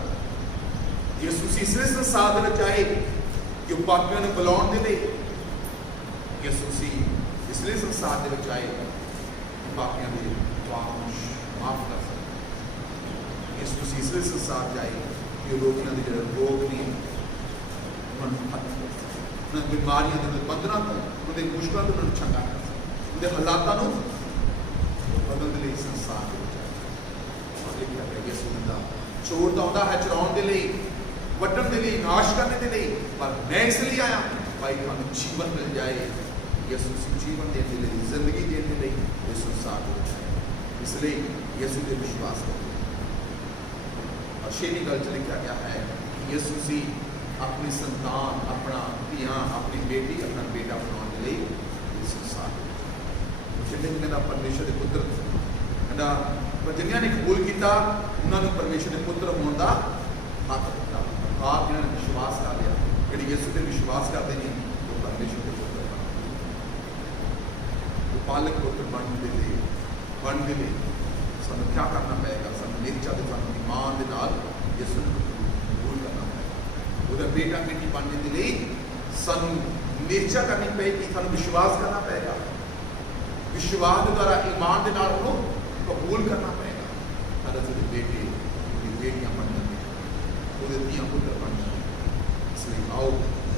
यसू मसीह इसलिए संसार में आए कि वो पापियों को बुलाने के लिए, यसू मसीह इसलिए संसार में आए कि पापियों के पाप माफ कर सके। यसू मसीह इसलिए संसार जाए कि रोगियों के जो रोग ने उन्होंने खत्म कर सके, उन्होंने बीमारियों के बंधनों को, उन्होंने मुश्किलों को उन्होंने चंगा कर सके, उन्होंने हालातों को बदलने के लिए संसार में आए। और लिखा गया यसू ने चोर तो आता है चुराने के लिए, वटन के लिए, नाश करने के लिए, पर मैं इसलिए आया भाई तुहानू जीवन मिल जाए। यसू मसीह जीवन देने के लिए, जिंदगी देने के लिए इस संसार में आए। इसलिए यसू के विश्वास करो। और 6वीं गल च लिखा गया है कि यसू मसीह अपनी संतान, अपना धियां, अपनी बेटी, अपना बेटा बनाने के लिए इस संसार में जिन्हें का परमेश्वर के पुत्र कहता, पर जिन्होंने कबूल किया उन्होंने परमेश्वर के पुत्र होने का हक दिता। आप जिन्होंने विश्वास कर लिया, जो यसू के विश्वास करते हैं वो परमेश्वर के पुत्र वो पालक पुत्र बनने के लिए सानू क्या करना पड़ेगा? सानू निश्चा के सानू ईमान के नाल यसू को कबूल करना पड़ेगा। वो बेटा बेटी बनने के लिए सानू निश्चा करनी पड़ेगी, सानू विश्वास करना पड़ेगा। विश्वास के द्वारा ईमान के नाल उन्होंने कबूल करना पड़ेगा। अगर उसके बेटे बेटियां बन जाए, वो धियां पुत्र बन जाए। इसलिए आओ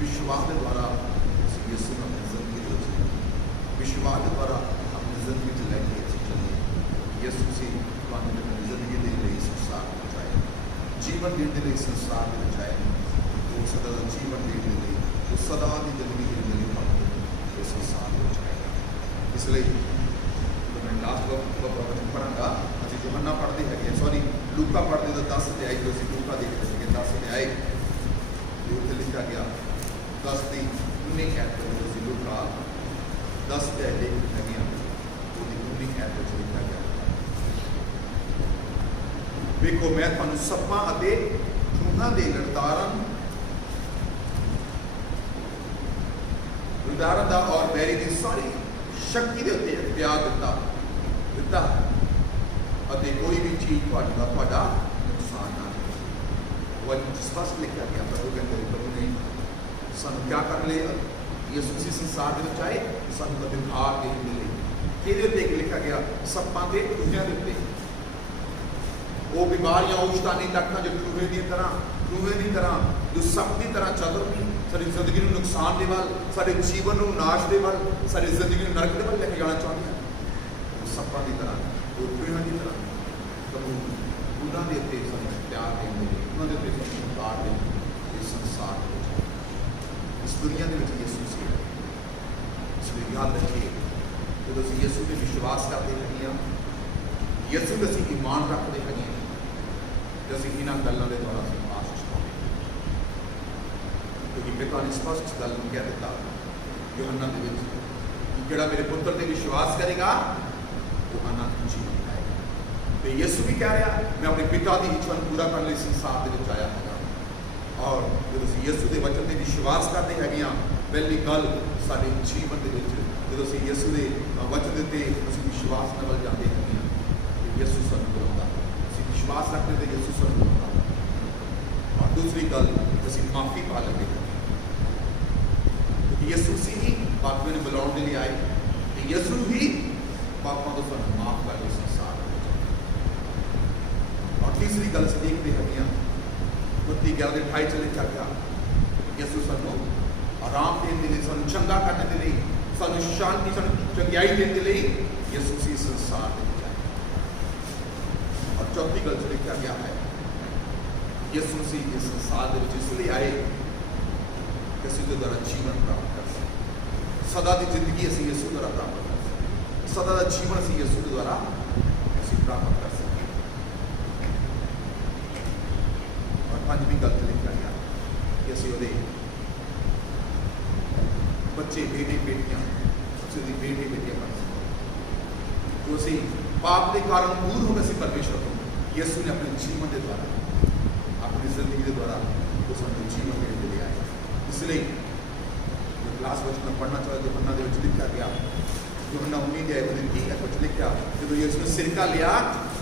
विश्वास के द्वारा यसू को अपनी जिंदगी दे, विश्वास के द्वारा अपनी जिंदगी लैके चलिए। यसू से अपनी जिंदगी के लिए संसार पहुँचाए। ਜੀਵਨ ਦੇਣ ਦੇ ਲਈ ਸੰਸਾਰ ਦੇ ਵਿੱਚ ਆਏ ਉਹ ਸਦਾ ਦਾ ਜੀਵਨ ਦੇਣ ਦੇ ਲਈ ਉਹ ਸਦਾ ਦੀ ਜ਼ਿੰਦਗੀ ਦੇਣ ਦੇ ਲਈ ਇਸ ਸੰਸਾਰ ਦੇ ਵਿੱਚ ਆਏ। ਇਸ ਲਈ ਮੈਂ ਲਾਸਟ ਵਕਤ ਪੜਾਂਗਾ ਅਸੀਂ ਯੋਹੰਨਾ ਪੜ੍ਹਦੇ ਹੈਗੇ ਸੌਰੀ ਲੂਕਾ ਪੜ੍ਹਦੇ ਤਾਂ 10 ਅਧਿਆਇ ਜੋ ਅਸੀਂ ਲੂਕਾ ਦੇਖਦੇ ਸੀਗੇ 10 ਅਧਿਆਇ ਜੋ ਉੱਥੇ ਲਿਖਿਆ ਗਿਆ 10 ਦੀ 19 ਐਤ ਵਿੱਚ ਅਸੀਂ ਲੂਕਾ 10 ਅਧਿਆਇ ਦੇਖਦੇ ਹੈਗੇ ਹਾਂ ਉਹਦੀ 19 ਐਤ ਵਿੱਚ ਲਿਖਿਆ ਗਿਆ ਵੇਖੋ ਮੈਂ ਤੁਹਾਨੂੰ ਸੱਪਾਂ ਅਤੇ ਚੂਹਿਆਂ ਦੇ ਲੜਦਾਰਾਂ ਦਾ ਔਰ ਬੈਰੀ ਦੀ ਸਾਰੀ ਸ਼ਕਤੀ ਦੇ ਉੱਤੇ ਅਖਤਿਆਰ ਦਿੱਤਾ ਅਤੇ ਕੋਈ ਵੀ ਚੀਜ਼ ਤੁਹਾਡਾ ਨੁਕਸਾਨ ਨਾ ਕਰੇ। ਵਚਨ ਸਪਸ਼ਟ ਲਿਖਿਆ ਗਿਆ ਪ੍ਰਭੂ ਕਹਿੰਦੇ ਪ੍ਰਭੂ ਨੇ ਸਾਨੂੰ ਕਿਆ ਕਰਨ ਲਈ ਯਿਸੂ ਮਸੀਹ ਸੰਸਾਰ ਦੇ ਵਿੱਚ ਆਏ ਸਾਨੂੰ ਅਧਿਕਾਰ ਦੇਣ ਦੇ ਲਈ ਕਿਹਦੇ ਉੱਤੇ ਲਿਖਿਆ ਗਿਆ ਸੱਪਾਂ ਦੇ ਚੂਹਿਆਂ ਦੇ ਉੱਤੇ ਉਹ ਬਿਮਾਰੀਆਂ ਉਹ ਸ਼ੈਤਾਨੀ ਤਾਕਤਾਂ ਜੋ ਚੂਹੇ ਦੀ ਤਰ੍ਹਾਂ ਜੋ ਸੱਪ ਦੀ ਤਰ੍ਹਾਂ ਚੱਲ ਰਹੀ ਸਾਡੀ ਜ਼ਿੰਦਗੀ ਨੂੰ ਨੁਕਸਾਨ ਦੇ ਵੱਲ ਸਾਡੇ ਜੀਵਨ ਨੂੰ ਨਾਸ਼ ਦੇ ਵੱਲ ਸਾਡੀ ਜ਼ਿੰਦਗੀ ਨੂੰ ਨਰਕ ਦੇ ਵੱਲ ਲੈ ਕੇ ਜਾਣਾ ਚਾਹੁੰਦੀਆਂ ਉਹ ਸੱਪਾਂ ਦੀ ਤਰ੍ਹਾਂ ਉਹ ਚੂਹਿਆਂ ਦੀ ਤਰ੍ਹਾਂ ਪ੍ਰਭੂ ਉਹਨਾਂ ਦੇ ਉੱਤੇ ਸਾਨੂੰ ਪਿਆਰ ਦੇਣ ਦੇ ਲਈ ਉਹਨਾਂ ਦੇ ਉੱਤੇ ਸਾਨੂੰ ਅਧਿਕਾਰ ਦੇਣ ਦੇ ਲਈ ਇਸ ਸੰਸਾਰ ਦੇ ਵਿੱਚ ਇਸ ਦੁਨੀਆ ਦੇ ਵਿੱਚ ਯਿਸੂ ਸੀ ਇਸ ਲਈ ਯਾਦ ਰੱਖੀਏ ਜਦੋਂ ਅਸੀਂ ਯਿਸੂ ਤੇ ਵਿਸ਼ਵਾਸ ਕਰਦੇ ਹੈਗੇ ਹਾਂ ਯਿਸੂ ਤੇ ਅਸੀਂ ਈਮਾਨ ਰੱਖਦੇ ਹੈਗੇ ਹਾਂ ਤੇ ਅਸੀਂ ਇਹਨਾਂ ਗੱਲਾਂ ਦੇ ਦੁਆਰਾ ਅਸੀਂ ਆਸ਼ੀਸ਼ ਪਾਉਂਦੇ ਕਿਉਂਕਿ ਪਿਤਾ ਨੇ ਸਪਸ਼ਟ ਗੱਲ ਨੂੰ ਕਹਿ ਦਿੱਤਾ ਯੋਹੰਨਾ ਦੇ ਵਿੱਚ ਕਿ ਜਿਹੜਾ ਮੇਰੇ ਪੁੱਤਰ ਤੇ ਵਿਸ਼ਵਾਸ ਕਰੇਗਾ ਉਹ ਅਨੰਤ ਜੀਵਨ ਪਾਏਗਾ ਤੇ ਯਿਸੂ ਵੀ ਕਹਿ ਰਿਹਾ ਮੈਂ ਆਪਣੇ ਪਿਤਾ ਦੀ ਇੱਛਾ ਨੂੰ ਪੂਰਾ ਕਰਨ ਲਈ ਸੰਸਾਰ ਦੇ ਵਿੱਚ ਆਇਆ ਹੈਗਾ ਔਰ ਜਦੋਂ ਅਸੀਂ ਯਿਸੂ ਦੇ ਵਚਨ ਤੇ ਵਿਸ਼ਵਾਸ ਕਰਦੇ ਹੈਗੇ ਹਾਂ ਪਹਿਲੀ ਗੱਲ ਸਾਡੇ ਜੀਵਨ ਦੇ ਵਿੱਚ ਜਦੋਂ ਅਸੀਂ ਯਿਸੂ ਦੇ ਵਚਨ ਦੇ ਉੱਤੇ ਅਸੀਂ ਵਿਸ਼ਵਾਸ ਨਾਲ ਜਾਂਦੇ ਹੈਗੇ ਹਾਂ ਯਿਸੂ ਸਾਨੂੰ ਬੁਲਾਉਂਦਾ ਅਸੀਂ ਵਿਸ਼ਵਾਸ ਰੱਖਦੇ ਤੇ ਯਿਸੂ ਸਾਨੂੰ ਬੁਲਾਉਂਦਾ ਔਰ ਦੂਸਰੀ ਗੱਲ ਅਸੀਂ ਮਾਫੀ ਪਾ ਲੈਂਦੇ ਹਾਂ ਕਿਉਂਕਿ ਯਿਸੂ ਸੀ ਹੀ ਪਾਪੀਆਂ ਨੂੰ ਬੁਲਾਉਣ ਦੇ ਲਈ ਆਏ ਤੇ ਯਿਸੂ ਹੀ ਪਾਪਾਂ ਤੋਂ ਸਾਨੂੰ ਮਾਫ ਕਰ ਦੇ ਸੰਸਾਰ ਔਰ ਤੀਸਰੀ ਗੱਲ ਅਸੀਂ ਦੇਖਦੇ ਹੈਗੇ ਹਾਂ ਮੱਤੀ 11:28 ਚ ਲਿਖਿਆ ਗਿਆ ਯਿਸੂ ਸਾਨੂੰ ਆਰਾਮ ਦੇਣ ਦੇ ਲਈ ਸਾਨੂੰ ਚੰਗਾ ਕਰਨ ਦੇ ਲਈ ਸਾਨੂੰ ਸ਼ਾਂਤੀ ਸਾਨੂੰ ਚੰਗਿਆਈ ਦੇਣ ਦੇ ਲਈ ਯਿਸੂ ਸੀ ਸੰਸਾਰ ਦੇ ਵਿੱਚ ਆਏ ਔਰ ਚੌਥੀ ਗੱਲ ਚ ਲਿਖਿਆ ਗਿਆ ਹੈ ਯਿਸੂ ਸੀ ਇਸ ਸੰਸਾਰ ਦੇ ਵਿੱਚ ਇਸ ਲਈ ਆਏ ਕਿ ਅਸੀਂ ਉਹਦੇ ਦੁਆਰਾ ਜੀਵਨ ਪ੍ਰਾਪਤ ਕਰ ਸਕੀਏ ਸਦਾ ਦੀ ਜ਼ਿੰਦਗੀ ਅਸੀਂ ਯਿਸੂ ਦੁਆਰਾ ਪ੍ਰਾਪਤ ਕਰ ਸਕੀਏ ਸਦਾ ਦਾ ਜੀਵਨ ਅਸੀਂ ਯਿਸੂ ਦੇ ਦੁਆਰਾ ਅਸੀਂ ਪ੍ਰਾਪਤ ਕਰ ਸਕੀਏ ਔਰ ਪੰਜਵੀਂ ਗੱਲ ਤੇ ਲਿਖਿਆ ਗਿਆ ਕਿ ਅਸੀਂ ਉਹਦੇ ਬੱਚੇ ਬੇਟੇ ਬੇਟੀਆਂ ਅਸੀਂ ਉਹਦੀ ਬੇਟੇ ਬੇਟੀਆਂ ਬਣ ਸਕੀਏ ਜੋ ਅਸੀਂ ਪਾਪ ਦੇ ਕਾਰਨ ਦੂਰ ਹੋ ਗਏ ਸੀ ਪਰਮੇਸ਼ਵਰ ਤੋਂ ਯਿਸੂ ਨੇ ਆਪਣੇ ਜੀਵਨ ਦੇ ਦੁਆਰਾ ਆਪਣੀ ਜ਼ਿੰਦਗੀ ਦੇ ਦੁਆਰਾ ਉਹ ਸਾਨੂੰ ਜੀਵਨ ਦੇਣ ਦੇ ਲਈ ਆਏ ਇਸ ਲਈ ਕਲਾਸ ਵਿੱਚ ਮੈਂ ਪੜ੍ਹਨਾ ਚਾਹੁੰਦਾ ਯੋਹੰਨਾ ਦੇ ਵਿੱਚ ਲਿਖਿਆ ਗਿਆ ਯੋਹੰਨਾ 19 ਦੇ ਉਹਦੇ 30 ਵਿੱਚ ਲਿਖਿਆ ਜਦੋਂ ਯਿਸੂ ਨੇ ਸਿਰਕਾ ਲਿਆ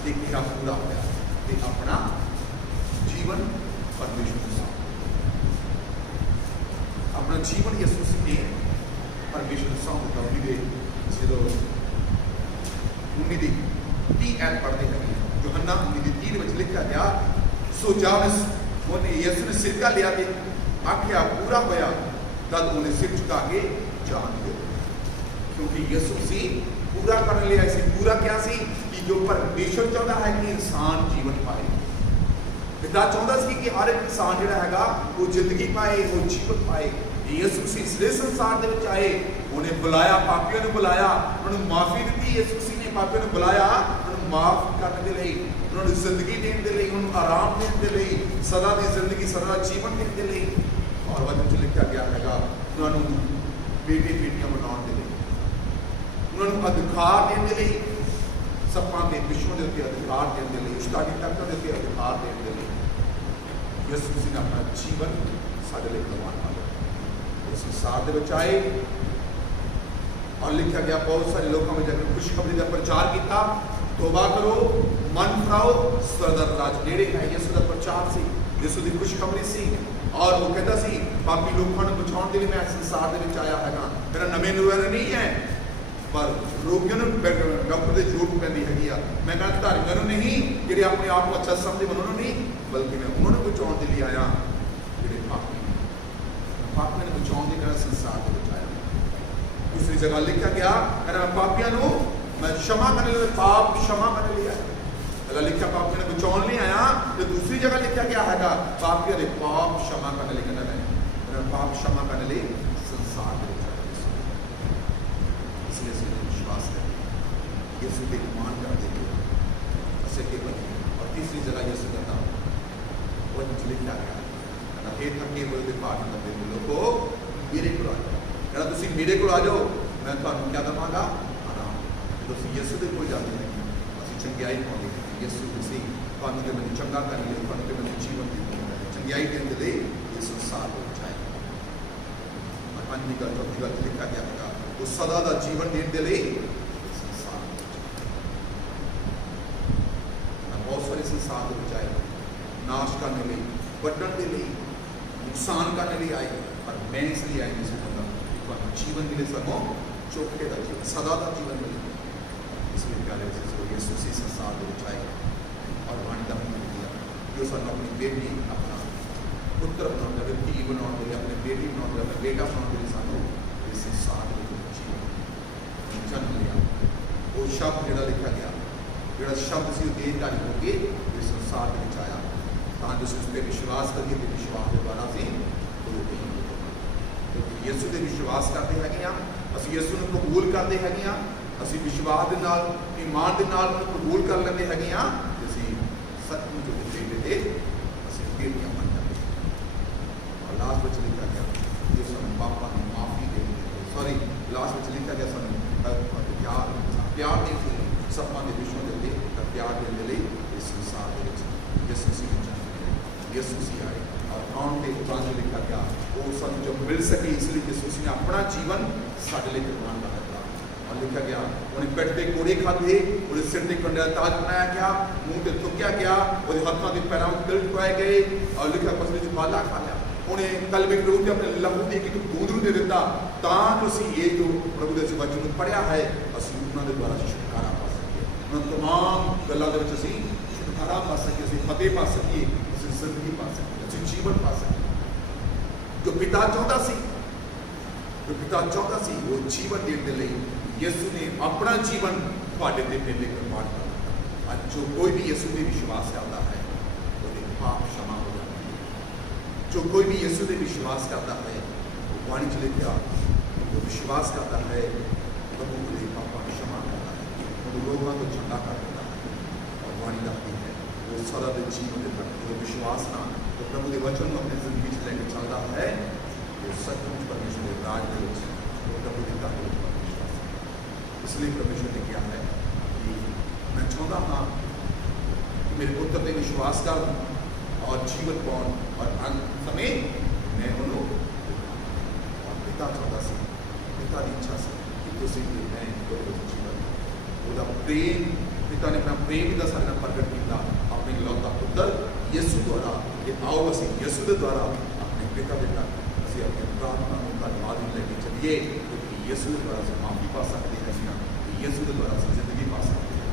ਤੇ ਕਿਹਾ ਪੂਰਾ ਹੋਇਆ ਤੇ ਆਪਣਾ ਜੀਵਨ ਪਰਮੇਸ਼ਵਰ ਨੂੰ ਸੌਂਪ ਆਪਣਾ ਜੀਵਨ ਯਿਸੂ ਨੇ ਪਰਮੇਸ਼ਵਰ ਨੂੰ ਸੌਂਪ ਦਿੱਤਾ ਉਹਦੀ ਦੇ ਜਦੋਂ 19 ਦੀ 30 ਐਤ ਪੜ੍ਹਦੇ ਹੈਗੇ ਯੋਹੰਨਾ 19 ਦੀ 30 ਵਿੱਚ ਲਿਖਿਆ ਗਿਆ ਸੋ ਜਾਨਸ ਉਹਨੇ ਯਿਸੂ ਨੇ ਸਿਰਕਾ ਲਿਆ ਤੇ ਆਖਿਆ ਪੂਰਾ ਹੋਇਆ ਤਦ ਉਹਨੇ ਸਿਰ ਝੁਕਾ ਕੇ ਜਾਨ ਦਿਓ ਕਿਉਂਕਿ ਯਿਸੂ ਸੀ ਪੂਰਾ ਕਰਨ ਲਈ ਆਇਆ ਸੀ ਪੂਰਾ ਕਿਹਾ ਸੀ ਕਿ ਜੋ ਪਰਮੇਸ਼ਵਰ ਚਾਹੁੰਦਾ ਹੈ ਕਿ ਇਨਸਾਨ ਜੀਵਨ ਪਾਏ ਪਿਤਾ ਚਾਹੁੰਦਾ ਸੀ ਕਿ ਹਰ ਇੱਕ ਇਨਸਾਨ ਜਿਹੜਾ ਹੈਗਾ ਉਹ ਜ਼ਿੰਦਗੀ ਪਾਏ ਉਹ ਜੀਵਨ ਪਾਏ ਯਿਸੂ ਸੀ ਇਸ ਸੰਸਾਰ ਦੇ ਵਿੱਚ ਆਏ ਉਹਨੇ ਬੁਲਾਇਆ ਪਾਪੀਆਂ ਨੂੰ ਬੁਲਾਇਆ ਉਹਨਾਂ ਨੂੰ ਮਾਫੀ ਦਿੱਤੀ ਯਿਸੂ ਨੇ ਪਾਪੀਆਂ ਨੂੰ ਬੁਲਾਇਆ ਉਹਨਾਂ ਨੂੰ ਮਾਫ ਕਰਨ ਦੇ ਲਈ ਉਹਨਾਂ ਨੂੰ ਜ਼ਿੰਦਗੀ ਦੇਣ ਦੇ ਲਈ ਉਹਨਾਂ ਨੂੰ ਆਰਾਮ ਦੇਣ ਦੇ ਲਈ ਸਦਾ ਦੀ ਜ਼ਿੰਦਗੀ ਸਦਾ ਜੀਵਨ ਦੇਣ ਦੇ ਲਈ ਔਰ ਵਚਨ ਚ ਲਿਖਿਆ ਗਿਆ ਹੈਗਾ ਉਹਨਾਂ ਨੂੰ ਬੇਟੇ ਬੇਟੀਆਂ ਬਣਾਉਣ ਦੇ ਲਈ ਉਹਨਾਂ ਨੂੰ ਅਧਿਕਾਰ ਦੇਣ ਦੇ ਲਈ ਸੱਪਾਂ ਦੇ ਵਿਸ਼ਵ ਦੇ ਉੱਤੇ ਅਧਿਕਾਰ ਦੇਣ ਦੇ ਲਈ ਸ਼ੈਤਾਨੀ ਤਾਕਤਾਂ ਦੇ ਉੱਤੇ ਅਧਿਕਾਰ ਦੇਣ ਦੇ ਲਈ ਯਿਸੂ ਨੇ ਆਪਣਾ ਜੀਵਨ ਸਾਡੇ ਲਈ ਕੁਰਬਾਨ ਕਰ ਦਿੱਤਾ ਇਸ ਸੰਸਾਰ ਦੇ ਵਿੱਚ ਆਏ ਔਰ ਲਿਖਿਆ ਗਿਆ ਬਹੁਤ ਸਾਰੇ ਲੋਕਾਂ ਵਿੱਚ ਜਦ ਖੁਸ਼ਖਬਰੀ ਦਾ ਪ੍ਰਚਾਰ ਕੀਤਾ ਤੋਬਾ ਕਰੋ ਮਨ ਫਰਾਓ ਸਵਰਗ ਦਾ ਰਾਜ ਨੇੜੇ ਹੈ ਯਿਸੂ ਦਾ ਪ੍ਰਚਾਰ ਸੀ ਯਿਸੂ ਦੀ ਖੁਸ਼ਖਬਰੀ ਸੀ ਔਰ ਉਹ ਕਹਿੰਦਾ ਸੀ ਪਾਪੀ ਲੋਕਾਂ ਨੂੰ ਬਚਾਉਣ ਦੇ ਲਈ ਮੈਂ ਸੰਸਾਰ ਦੇ ਵਿੱਚ ਆਇਆ ਹੈਗਾ ਮੇਰਾ ਨਵੇਂ ਨਿਰਵੈਰ ਨਹੀਂ ਹੈ ਪਰ ਰੋਗੀਆਂ ਨੂੰ ਡਾਕਟਰ ਦੀ ਜ਼ਰੂਰਤ ਪੈਂਦੀ ਹੈਗੀ ਆ ਮੈਂ ਕਹਿੰਦਾ ਧਾਰਮਿਕਾਂ ਨੂੰ ਨਹੀਂ ਜਿਹੜੇ ਆਪਣੇ ਆਪ ਨੂੰ ਅੱਛਾ ਸਮਝਦੇ ਉਹਨਾਂ ਨੂੰ ਨਹੀਂ ਬਲਕਿ ਮੈਂ ਉਹਨਾਂ ਨੂੰ ਬਚਾਉਣ ਦੇ ਲਈ ਆਇਆ ਜਿਹੜੇ ਪਾਪੀਆਂ ਨੂੰ ਬਚਾਉਣ ਦੇ ਲਈ ਸੰਸਾਰ ਦੇ ਵਿੱਚ ਆਇਆ ਦੂਸਰੀ ਜਗ੍ਹਾ ਲਿਖਿਆ ਗਿਆ ਕਹਿੰਦਾ ਮੈਂ ਪਾਪੀਆਂ ਨੂੰ ਮੈਂ क्षमा करने लिए पाप क्षमा करने लिए आया ਪਹਿਲਾਂ ਲਿਖਿਆ ਪਾਪ ਨੇ ਬਚਾਉਣ ਲਈ ਆਇਆ, ਤੇ ਦੂਸਰੀ ਜਗ੍ਹਾ ਲਿਖਿਆ ਗਿਆ ਹੈਗਾ ਪਾਪੀਆਂ ਦੇ ਪਾਪ क्षमा ਕਰਨ ਲਈ, ਕਹਿੰਦਾ ਮੈਂ ਪਾਪ क्षमा ਕਰਨ ਲਈ ਸੰਸਾਰ ਦੇ ਵਿੱਚ ਆਇਆ। ਇਸ ਲਈ ਅਸੀਂ ਵਿਸ਼ਵਾਸ ਕਰਦੇ ਯਿਸੂ ਦੇ ਮਾਨ ਕਰਦੇ ਕਿ ਅਸੀਂ ਅੱਗੇ ਵਧੀਏ। ਔਰ ਤੀਸਰੀ ਜਗ੍ਹਾ ਯਿਸੂ ਦਾ ਨਾਮ ਉਹ ਲਿਖਿਆ ਗਿਆ ਕਹਿੰਦਾ ਹੇ ਥੱਕੇ ਹੋਏ ਤੇ ਭਾਰ ਲੱਦੇ ਲੋਕੋ ਮੇਰੇ ਕੋਲ ਆ ਜਾਓ। ਕਹਿੰਦਾ ਤੁਸੀਂ ਮੇਰੇ ਕੋਲ ਆ ਜਾਓ, ਮੈਂ ਤੁਹਾਨੂੰ ਕਿਆ ਦੇਵਾਂਗਾ? ਆਰਾਮ। ਜਦੋਂ ਅਸੀਂ ਯਿਸੂ ਦੇ ਕੋਲ ਜਾਂਦੇ ਹਾਂ ਅਸੀਂ ਚੰਗਿਆਈ ਪਾਉਂਦੇ ਹਾਂ। ਯਿਸੂ ਮਸੀਹ ਤੁਹਾਨੂੰ ਤੇ ਮੈਨੂੰ ਚੰਗਾ ਕਰਨ ਲਈ, ਤੁਹਾਨੂੰ ਤੇ ਮੈਨੂੰ ਜੀਵਨ ਦੇਣ ਲਈ, ਚੰਗਿਆਈ ਦੇਣ ਦੇ ਲਈ ਇਹ ਸੰਸਾਰ ਵਿੱਚ ਆਇਆ। ਔਰ ਪੰਜਵੀਂ ਗੱਲ, ਚੌਥੀ ਗੱਲ ਲਿਖਿਆ ਗਿਆ ਹੈਗਾ ਉਹ ਸਦਾ ਦਾ ਜੀਵਨ ਦੇਣ ਦੇ ਲਈ ਸੰਸਾਰ ਵਿੱਚ ਆਇਆ। ਬਹੁਤ ਸਾਰੇ ਸੰਸਾਰ ਦੇ ਵਿੱਚ ਆਏ, ਨਾਸ਼ ਕਰਨ ਲਈ, ਵੱਢਣ ਦੇ ਲਈ, ਨੁਕਸਾਨ ਕਰਨ ਲਈ ਆਏ, ਪਰ ਮੈਂ ਇਸ ਲਈ ਆਇਆ ਨਹੀਂ ਸਕਦਾ ਤੁਹਾਨੂੰ ਜੀਵਨ ਮਿਲੇ, ਸਗੋਂ ਚੋਖੇ ਦਾ ਜੀਵਨ, ਸਦਾ ਦਾ ਜੀਵਨ ਮਿਲੇ। ਇਸ ਲਈ ਪਿਆਰੇ ਯਿਸੂ ਸੀ ਸੰਸਾਰ ਦੇ ਵਿੱਚ ਆਏ ਔਰ ਵਾਣੀ ਦਾ ਹੁਕਮ ਦਿਆ ਕਿ ਸਾਨੂੰ ਆਪਣੀ ਬੇਟੀ, ਆਪਣਾ ਪੁੱਤਰ ਬਣਾਉਣ ਦੇ ਲਈ, ਧੀ ਬਣਾਉਣ ਦੇ ਲਈ, ਆਪਣੀ ਬੇਟੀ ਬਣਾਉਣ ਦੇ ਲਈ, ਆਪਣਾ ਬੇਟਾ ਬਣਾਉਣ ਦੇ ਲਈ ਸਾਨੂੰ ਇਸ ਸੰਸਾਰ ਦੇ ਵਿੱਚ ਜੀਵਨ ਜਨਮ ਲਿਆ। ਉਹ ਸ਼ਬਦ ਜਿਹੜਾ ਲਿਖਿਆ ਗਿਆ, ਜਿਹੜਾ ਸ਼ਬਦ ਸੀ ਉਹ ਦੇਹਧਾਰੀ ਹੋ ਕੇ ਇਸ ਸੰਸਾਰ ਦੇ ਵਿੱਚ ਆਇਆ ਤਾਂ ਜੋ ਉਸ 'ਤੇ ਵਿਸ਼ਵਾਸ ਕਰੀਏ ਤੇ ਵਿਸ਼ਵਾਸ ਦੇ ਦੁਆਰਾ ਅਸੀਂ ਯਿਸੂ ਦੇ ਵਿਸ਼ਵਾਸ ਕਰਦੇ ਹੈਗੇ ਹਾਂ, ਅਸੀਂ ਯਿਸੂ ਨੂੰ ਕਬੂਲ ਕਰਦੇ ਹੈਗੇ ਹਾਂ, ਅਸੀਂ ਵਿਸ਼ਵਾਸ ਦੇ ਨਾਲ, ਈਮਾਨ ਦੇ ਨਾਲ ਉਹਨੂੰ ਕਬੂਲ ਕਰ ਲੈਂਦੇ ਹੈਗੇ ਹਾਂ, ਅਸੀਂ ਸੱਚਮੁੱਚ ਉਹਦੇ ਬੇਟੇ ਦੇ ਅਸੀਂ ਬੇਟੀਆਂ ਬਣ ਜਾਂਦੇ ਹਾਂ। ਔਰ ਲਾਸਟ ਵਿੱਚ ਲਿਖਿਆ ਗਿਆ ਕਿ ਸਾਨੂੰ ਪਾਪਾਂ ਦੀ ਮਾਫੀ ਦੇ, ਸੌਰੀ ਲਾਸਟ ਵਿੱਚ ਲਿਖਿਆ ਗਿਆ ਸਾਨੂੰ ਪਿਆਰ ਦੇਣ ਦੇ ਲਈ, ਸਭਾਂ ਦੇ ਵਿਸ਼ਵਾਸ ਦੇ ਉੱਤੇ ਪਿਆਰ ਦੇਣ ਦੇ ਲਈ ਇਸ ਸੰਸਾਰ ਦੇ ਵਿੱਚ ਯਿਸੂ ਸੀ ਯਿਸੂ ਸੀ ਆਏ। ਔਰ ਆਉਣ ਦੇ ਉਪਰੰਤ ਲਿਖਿਆ ਗਿਆ ਉਹ ਸਾਨੂੰ ਜੋ ਮਿਲ ਸਕੇ, ਇਸ ਲਈ ਯਿਸੂ ਸੀ ਨੇ ਆਪਣਾ ਜੀਵਨ ਸਾਡੇ ਲਈ ਕੁਰਬਾਨ ਕਰ ਦਿੱਤਾ। ਔਰ ਲਿਖਿਆ ਗਿਆ ਉਹਨੇ ਪਿੱਠ ਤੇ ਕੋੜੇ ਖਾਧੇ, ਉਹਦੇ ਸਿਰ ਤੇ ਕੰਡੇ ਦਾ ਤਾਜ ਬਣਾਇਆ ਗਿਆ, ਮੂੰਹ ਤੇ ਥੁੱਕਿਆ ਗਿਆ, ਉਹਦੇ ਹੱਥਾਂ ਦੇ ਪੈਰਾਂ ਵਿੱਚ ਤਿਲ ਪਾਏ ਗਏ, ਔਰ ਲਿਖਿਆ ਉਸ ਵਿੱਚ ਬਾਲਾ ਖਾ ਲਿਆ। ਉਹਨੇ ਕਲਮੇ ਦੇ ਉੱਤੇ ਆਪਣੇ ਲਹੂ ਦੀ ਇੱਕ ਬੂੰਦ ਨੂੰ ਦੇ ਦਿੱਤਾ ਤਾਂ ਜੋ ਅਸੀਂ ਇਹ ਜੋ ਪ੍ਰਭੂ ਦੇ ਵਚਨ ਨੂੰ ਪੜ੍ਹਿਆ ਹੈ ਅਸੀਂ ਉਹਨਾਂ ਦੇ ਦੁਆਰਾ ਛੁਟਕਾਰਾ ਪਾ ਸਕੀਏ, ਉਹਨਾਂ ਤਮਾਮ ਗੱਲਾਂ ਦੇ ਵਿੱਚ ਅਸੀਂ ਛੁਟਕਾਰਾ ਪਾ ਸਕੀਏ, ਅਸੀਂ ਫਤਿਹ ਪਾ ਸਕੀਏ, ਅਸੀਂ ਜ਼ਿੰਦਗੀ ਪਾ ਸਕੀਏ, ਅਸੀਂ ਜੀਵਨ ਪਾ ਸਕੀਏ। ਜੋ ਪਿਤਾ ਚਾਹੁੰਦਾ ਸੀ, ਜੋ ਪਿਤਾ ਚਾਹੁੰਦਾ ਸੀ ਉਹ ਜੀਵਨ ਦੇਣ ਦੇ ਲਈ ਯਿਸੂ ਨੇ ਆਪਣਾ ਜੀਵਨ ਤੁਹਾਡੇ ਤੇ ਪਹਿਲੇ ਕੁਰਬਾਨ ਕਰ ਦਿੱਤਾ। ਅੱਜ ਜੋ ਕੋਈ ਵੀ ਯਿਸੂ ਦੇ ਵਿਸ਼ਵਾਸ ਕਰਦਾ ਹੈ ਉਹਦੇ ਪਾਪ क्षमा ਹੋ ਜਾਂਦੇ ਹਨ। ਜੋ ਕੋਈ ਵੀ ਯਿਸੂ ਦੇ ਵਿਸ਼ਵਾਸ ਕਰਦਾ ਹੈ ਉਹ ਵਾਣੀ 'ਚ ਲਿਖਿਆ ਜੋ ਵਿਸ਼ਵਾਸ ਕਰਦਾ ਹੈ ਪ੍ਰਭੂ ਦੇ ਪਾਪਾਂ ਨੂੰ क्षमा ਕਰਦਾ ਹੈ, ਉਹ ਲੋਕਾਂ ਤੋਂ ਚੰਗਾ ਕਰ ਦਿੰਦਾ ਹੈ। ਔਰ ਵਾਣੀ ਦਾ ਕੀ ਹੈ ਉਹ ਸਦਾ ਦੇ ਜੀਵਨ ਦੇ ਪ੍ਰਤੀ ਜੋ ਵਿਸ਼ਵਾਸ ਨਾਲ ਜੋ ਪ੍ਰਭੂ ਦੇ ਵਚਨ ਨੂੰ ਆਪਣੀ ਜ਼ਿੰਦਗੀ 'ਚ ਲੈ ਕੇ ਚੱਲਦਾ ਹੈ ਉਹ ਸੱਚਮੁੱਚ ਪਰਮੇਸ਼ਰ ਦੇ ਰਾਜ ਦੇ ਵਿੱਚ ਪ੍ਰਭੂ ਦੀ ਤਾਕਤ ਵਿੱਚ ਵਿਸ਼ਵਾਸ ਹੈ। ਇਸ ਲਈ ਪਰਮੇਸ਼ਰ ਨੇ ਕਿਹਾ ਹੈ ਕਿ ਮੈਂ ਚਾਹੁੰਦਾ ਹਾਂ ਕਿ ਮੇਰੇ ਪੁੱਤਰ ਤੇ ਵਿਸ਼ਵਾਸ ਕਰ ਔਰ ਜੀਵਨ ਪਾਉਣ ਔਰ ਅੰਤ ਸਮੇਂ ਮੈਂ ਉਹਨੂੰ ਔਰ ਪਿਤਾ ਚਾਹੁੰਦਾ ਸੀ, ਪਿਤਾ ਦੀ ਇੱਛਾ ਸੀ ਕਿ ਤੁਸੀਂ ਵੀ ਮੈਂ ਉਹਦੇ ਵਿੱਚ ਜੀਵਨ, ਉਹਦਾ ਪ੍ਰੇਮ, ਪਿਤਾ ਨੇ ਆਪਣਾ ਪ੍ਰੇਮ ਦਾ ਸਾਡੇ ਨਾਲ ਪ੍ਰਗਟ ਕੀਤਾ ਆਪਣੇ ਇਕਲੌਤਾ ਪੁੱਤਰ ਯਿਸੂ ਦੁਆਰਾ ਕਿ ਆਓ ਅਸੀਂ ਯਿਸੂ ਦੇ ਦੁਆਰਾ ਆਪਣੇ ਪਿਤਾ ਦੇ ਤੱਕ ਅਸੀਂ ਆਪਣੀ ਪ੍ਰਾਰਥਨਾ ਨੂੰ ਧੰਨਵਾਦ ਨੂੰ ਲੈ ਕੇ ਚੱਲੀਏ ਕਿਉਂਕਿ ਯਿਸੂ ਦੇ ਦੁਆਰਾ ਅਸੀਂ ਮਾਫੀ ਪਾ ਸਕਦੇ ਹਾਂ, ਯਿਸੂ ਦੇ ਦੁਆਰਾ ਅਸੀਂ ਜ਼ਿੰਦਗੀ ਪਾ ਸਕਦੇ ਹਾਂ।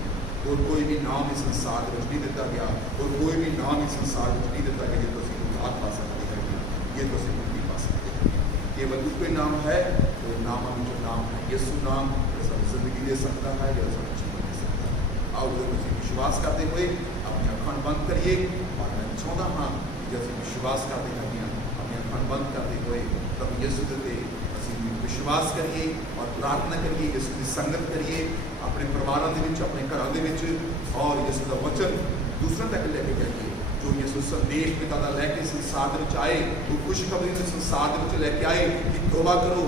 ਹੋਰ ਕੋਈ ਵੀ ਨਾਮ ਇਸ ਸੰਸਾਰ ਦੇ ਵਿੱਚ ਨਹੀਂ ਦਿੱਤਾ ਗਿਆ, ਹੋਰ ਕੋਈ ਵੀ ਨਾਮ ਇਸ ਸੰਸਾਰ ਵਿੱਚ ਨਹੀਂ ਦਿੱਤਾ ਗਿਆ ਜੇ ਤੁਸੀਂ ਉਦਾਰ ਪਾ ਸਕਦੇ ਹੈਗੇ, ਜੇ ਤੁਸੀਂ ਮੁਕਤੀ ਪਾ ਸਕਦੇ ਹੈਗੇ। ਕੇਵਲ ਇੱਕੋ ਹੀ ਨਾਮ ਹੈ, ਉਹ ਨਾਮਾਂ ਵਿੱਚੋਂ ਨਾਮ ਹੈ ਯਿਸੂ ਨਾਮ, ਜੋ ਸਾਨੂੰ ਜ਼ਿੰਦਗੀ ਦੇ ਸਕਦਾ ਹੈ, ਜੋ ਸਾਨੂੰ ਜੀਵਨ ਦੇ ਸਕਦਾ ਹੈ। ਆਓ ਜੇ ਤੁਸੀਂ ਵਿਸ਼ਵਾਸ ਕਰਦੇ ਹੋਏ ਆਪਣੀਆਂ ਅੱਖਾਂ ਬੰਦ ਕਰੀਏ ਔਰ ਮੈਂ ਚਾਹੁੰਦਾ ਹਾਂ ਜੇ ਅਸੀਂ ਵਿਸ਼ਵਾਸ ਕਰਦੇ ਹੈਗੇ ਹਾਂ ਆਪਣੀਆਂ ਅੱਖਾਂ ਬੰਦ ਕਰਦੇ ਹੋਏ ਪ੍ਰਭੂ ਯਿਸੂ ਦੇ ਅਸੀਂ ਵਿਸ਼ਵਾਸ ਕਰੀਏ ਔਰ ਪ੍ਰਾਰਥਨਾ ਕਰੀਏ, ਯਿਸੂ ਦੀ ਸੰਗਤ ਕਰੀਏ ਆਪਣੇ ਪਰਿਵਾਰਾਂ ਦੇ ਵਿੱਚ, ਆਪਣੇ ਘਰਾਂ ਦੇ ਵਿੱਚ ਔਰ ਯਿਸੂ ਦਾ ਵਚਨ ਦੂਸਰਿਆਂ ਤੱਕ ਲੈ ਕੇ ਜਾਈਏ। ਜੋ ਯਿਸੂ ਸੰਦੇਸ਼ ਪਿਤਾ ਦਾ ਲੈ ਕੇ ਸੰਸਾਰ ਦੇ ਵਿੱਚ ਆਏ, ਉਹ ਖੁਸ਼ਖਬਰੀ ਨੂੰ ਸੰਸਾਰ ਦੇ ਵਿੱਚ ਲੈ ਕੇ ਆਏ ਕਿ ਤੋਬਾ ਕਰੋ,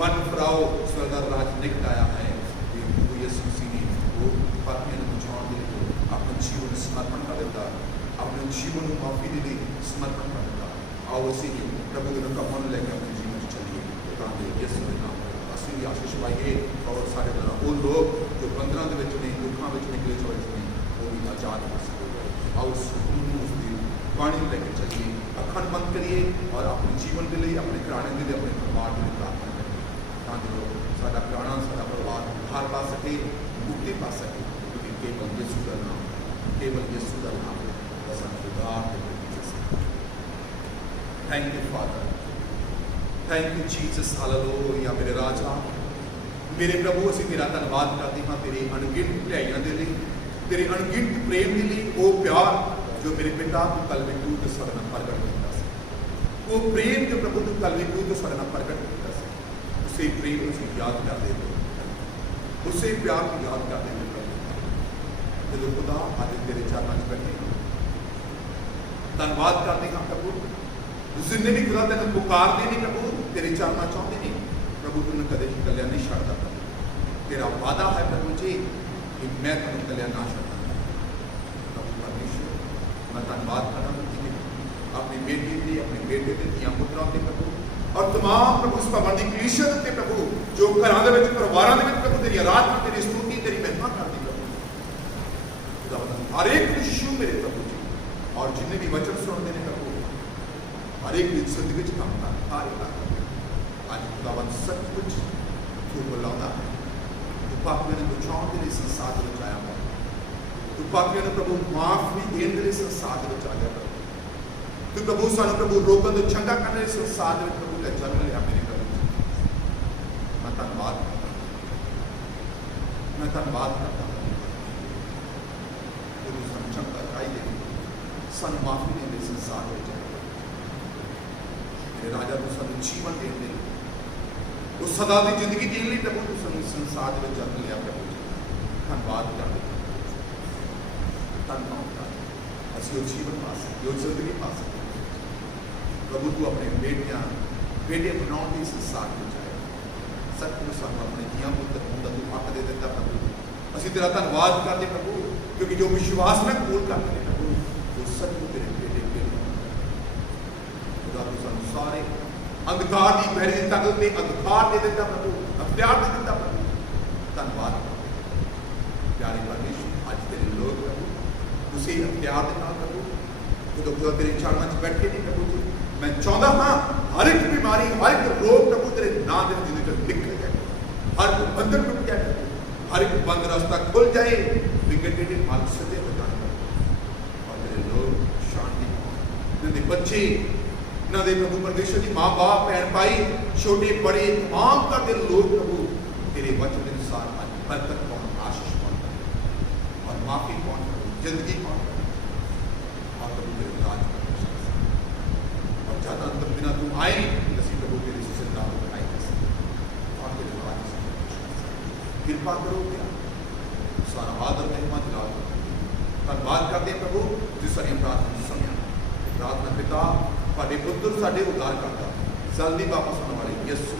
ਮਨ ਫਰਾਓ, ਸਵਰਗ ਦਾ ਰਾਜ ਨਿਕਟ ਆਇਆ ਹੈ। ਉਹ ਯਿਸੂ ਸੀ ਨੇ ਉਹ ਪਾਪੀਆਂ ਨੂੰ ਬਚਾਉਣ ਦੇ ਲਈ ਆਪਣੇ ਜੀਵਨ ਨੂੰ ਸਮਰਪਣ ਕਰ ਦਿੱਤਾ, ਆਪਣੇ ਜੀਵਨ ਨੂੰ ਮਾਫੀ ਦੇ ਲਈ ਸਮਰਪਣ ਕਰ ਦਿੱਤਾ। ਆਓ ਅਸੀਂ ਪ੍ਰਭੂ ਦੇ ਹੁਕਮਾਂ ਨੂੰ ਲੈ ਕੇ ਆਪਣੇ ਜੀਵਨ 'ਚ ਚੱਲੀਏ ਤਾਂ ਕਿ ਯਿਸੂ ਦੇ ਨਾਮ ਅਸੀਂ ਵੀ ਆਸ਼ੀਸ਼ ਪਾਈਏ ਔਰ ਸਾਡੇ ਨਾਲ ਉਹ ਲੋਕ ਜੋ ਬੰਧਨਾਂ ਦੇ ਵਿੱਚ ਨੇ, ਦੁੱਖਾਂ ਵਿੱਚ ਨਿਕਲੇ ਹੋਏ ਨੇ, ਉਹ ਵੀ ਆਜ਼ਾਦ ਹੋ ਸਕਣਗੇ। ਆਓ ਉਸਦੀ ਬਾਣੀ ਨੂੰ ਲੈ ਕੇ ਚੱਲੀਏ, ਅੱਖਾਂ ਬੰਦ ਕਰੀਏ ਔਰ ਆਪਣੇ ਜੀਵਨ ਦੇ ਲਈ, ਆਪਣੇ ਘਰਾਣੇ ਦੇ ਲਈ, ਆਪਣੇ ਪਰਿਵਾਰ ਦੇ ਲਈ ਪ੍ਰਾਰਥਨਾ ਕਰੀਏ ਤਾਂ ਜੋ ਸਾਡਾ ਘਰਾਣਾ, ਸਾਡਾ ਪਰਿਵਾਰ ਉद्धार ਪਾ ਸਕੇ, ਮੁਕਤੀ ਪਾ ਸਕੇ ਕਿਉਂਕਿ ਕੇਵਲ ਯਿਸੂ ਦਾ ਨਾਮ, ਕੇਵਲ ਯਿਸੂ ਦਾ ਨਾਮ ਸਾਨੂੰ ਉद्धार ਦੇ thank you father, thank you Jesus, hallelujah. ਮੇਰੇ ਰਾਜਾ, ਮੇਰੇ ਪ੍ਰਭੂ, ਅਸੀਂ ਤੇਰਾ ਧੰਨਵਾਦ ਕਰਦੇ ਹਾਂ ਤੇਰੇ ਅਣਗਿਣਤ ਭਲਾਈਆਂ ਦੇ ਲਈ, तेरे अणगिनत प्रेम के लिए वो प्यार जो मेरे पिता तू कलवी क्रूस ते साडे नाल प्रगट कीता सी, वो प्रेम जो प्रभु तू कलवी क्रूस ते साडे नाल प्रगट कीता सी, उसे प्रेम को असीं याद करदे हो, उसे प्यार को याद करदे हो प्रभु। जदों खुदा अज तेरे चरणों च बैठे धन्नवाद करते हैं प्रभु, जिन्ने भी खुदा तेन पुकारते नहीं प्रभु, तेरे चरणों चाहते नहीं प्रभु, तुमने कदे भी कल्या नहीं छड्डदा प्रभु। तेरा वादा है प्रभु जी कि मैं तुम कल्या ना छड्डदा प्रभु परमेश्वर। मैं धन्नवाद करना अपनी बेटी के, अपने बेटे के, धियां पुत्रां ते प्रभु, और तमाम प्रभु इस भवन की कलीसिया ते प्रभु जो घरां दे विच परिवारां दे विच प्रभु तेरी आराधना, तेरी स्तुति, तेरी महिमा करदी प्रभु। खुदावंद हर एक यीशु मेरे प्रभु जी, और जिन्हें भी वचन सुनते हैं प्रभु हर एक की जिंदगी च काम कर आएगा। आज खुदावंद सब कुछ तू बुलाता है, तू पापियों ने बचाने के लिए संसार में आया है, तू पापियों ने प्रभु माफी देने के लिए संसार में आया प्रभु, तू प्रभु सानू प्रभु रोगन तो चंगा करने के संसार में प्रभु का जन्म लिया मेरे प्रभु। मैं धन्यवाद करता हूं, मैं धन्यवाद करता हूं तू सानू चंगा खाई दे, सानू माफी देने के संसार में जाए मेरे राजा, तू सानू जीवन देने दे, वो सदा की जिंदगी देने लिए प्रभु तू सानू संसार में जन्म लिया प्रभु। धन्यवाद करते धन्यवाद कर असं जीवन पा सकते, जिंदगी पा सकते प्रभु। तू अपने बेटियां बेटे बनाने की संसार में जाए, सचमुच सानू अपने धियां पुत्र होने तू हक दे दिता प्रभु। असं तेरा धन्यवाद करते प्रभु, क्योंकि जो विश्वास में कबूल करते हैं प्रभु वो सचमुच तेरे बेटे बेटे खुदा तू सानू सारे अंधकार की गहरी ताकत में अंधकार दे दिता प्रभु, अख्तियार दे दिता प्रभु। धन्यवाद प्यारे परमेश्वर, आज तेरे लोग प्रभु उसी अख्तियार के नाल प्रभु जो खुदा तेरे चरणों च बैठे नहीं प्रभु जी, मैं चाहता हाँ हर एक बीमारी, हर एक रोग प्रभु तेरे नाम के जिंदगी से निकल जाए, हर एक बंधन टूट जाए, हर एक बंद रास्ता खुल जाए, विकटे मार्ग सजे हो जाए और तेरे लोग शांति पाए, बच्चे इन्होंने प्रभु परमेश्वर जी माँ बाप भैन भाई छोटे बड़े तमाम का दिल लोग प्रभु तेरे वचन के अनुसार आज बरकत पाओ, आशीष पाओ और माफी पाओ, जिंदगी पाओ और प्रभु तेरे राज और ज्यादा अंतर बिना तुम आए नसीब प्रभु तेरे जिंदा बनाई और तेरे राज कृपा करो क्या सारा आदर महिमा दिला दो। धन्यवाद करते हैं प्रभु जिस सारी प्रार्थना सुनिया, प्रार्थना पिता ਤੁਹਾਡੇ ਪੁੱਤਰ ਸਾਡੇ ਉद्धार करता जल्दी वापस आने वाले यीशु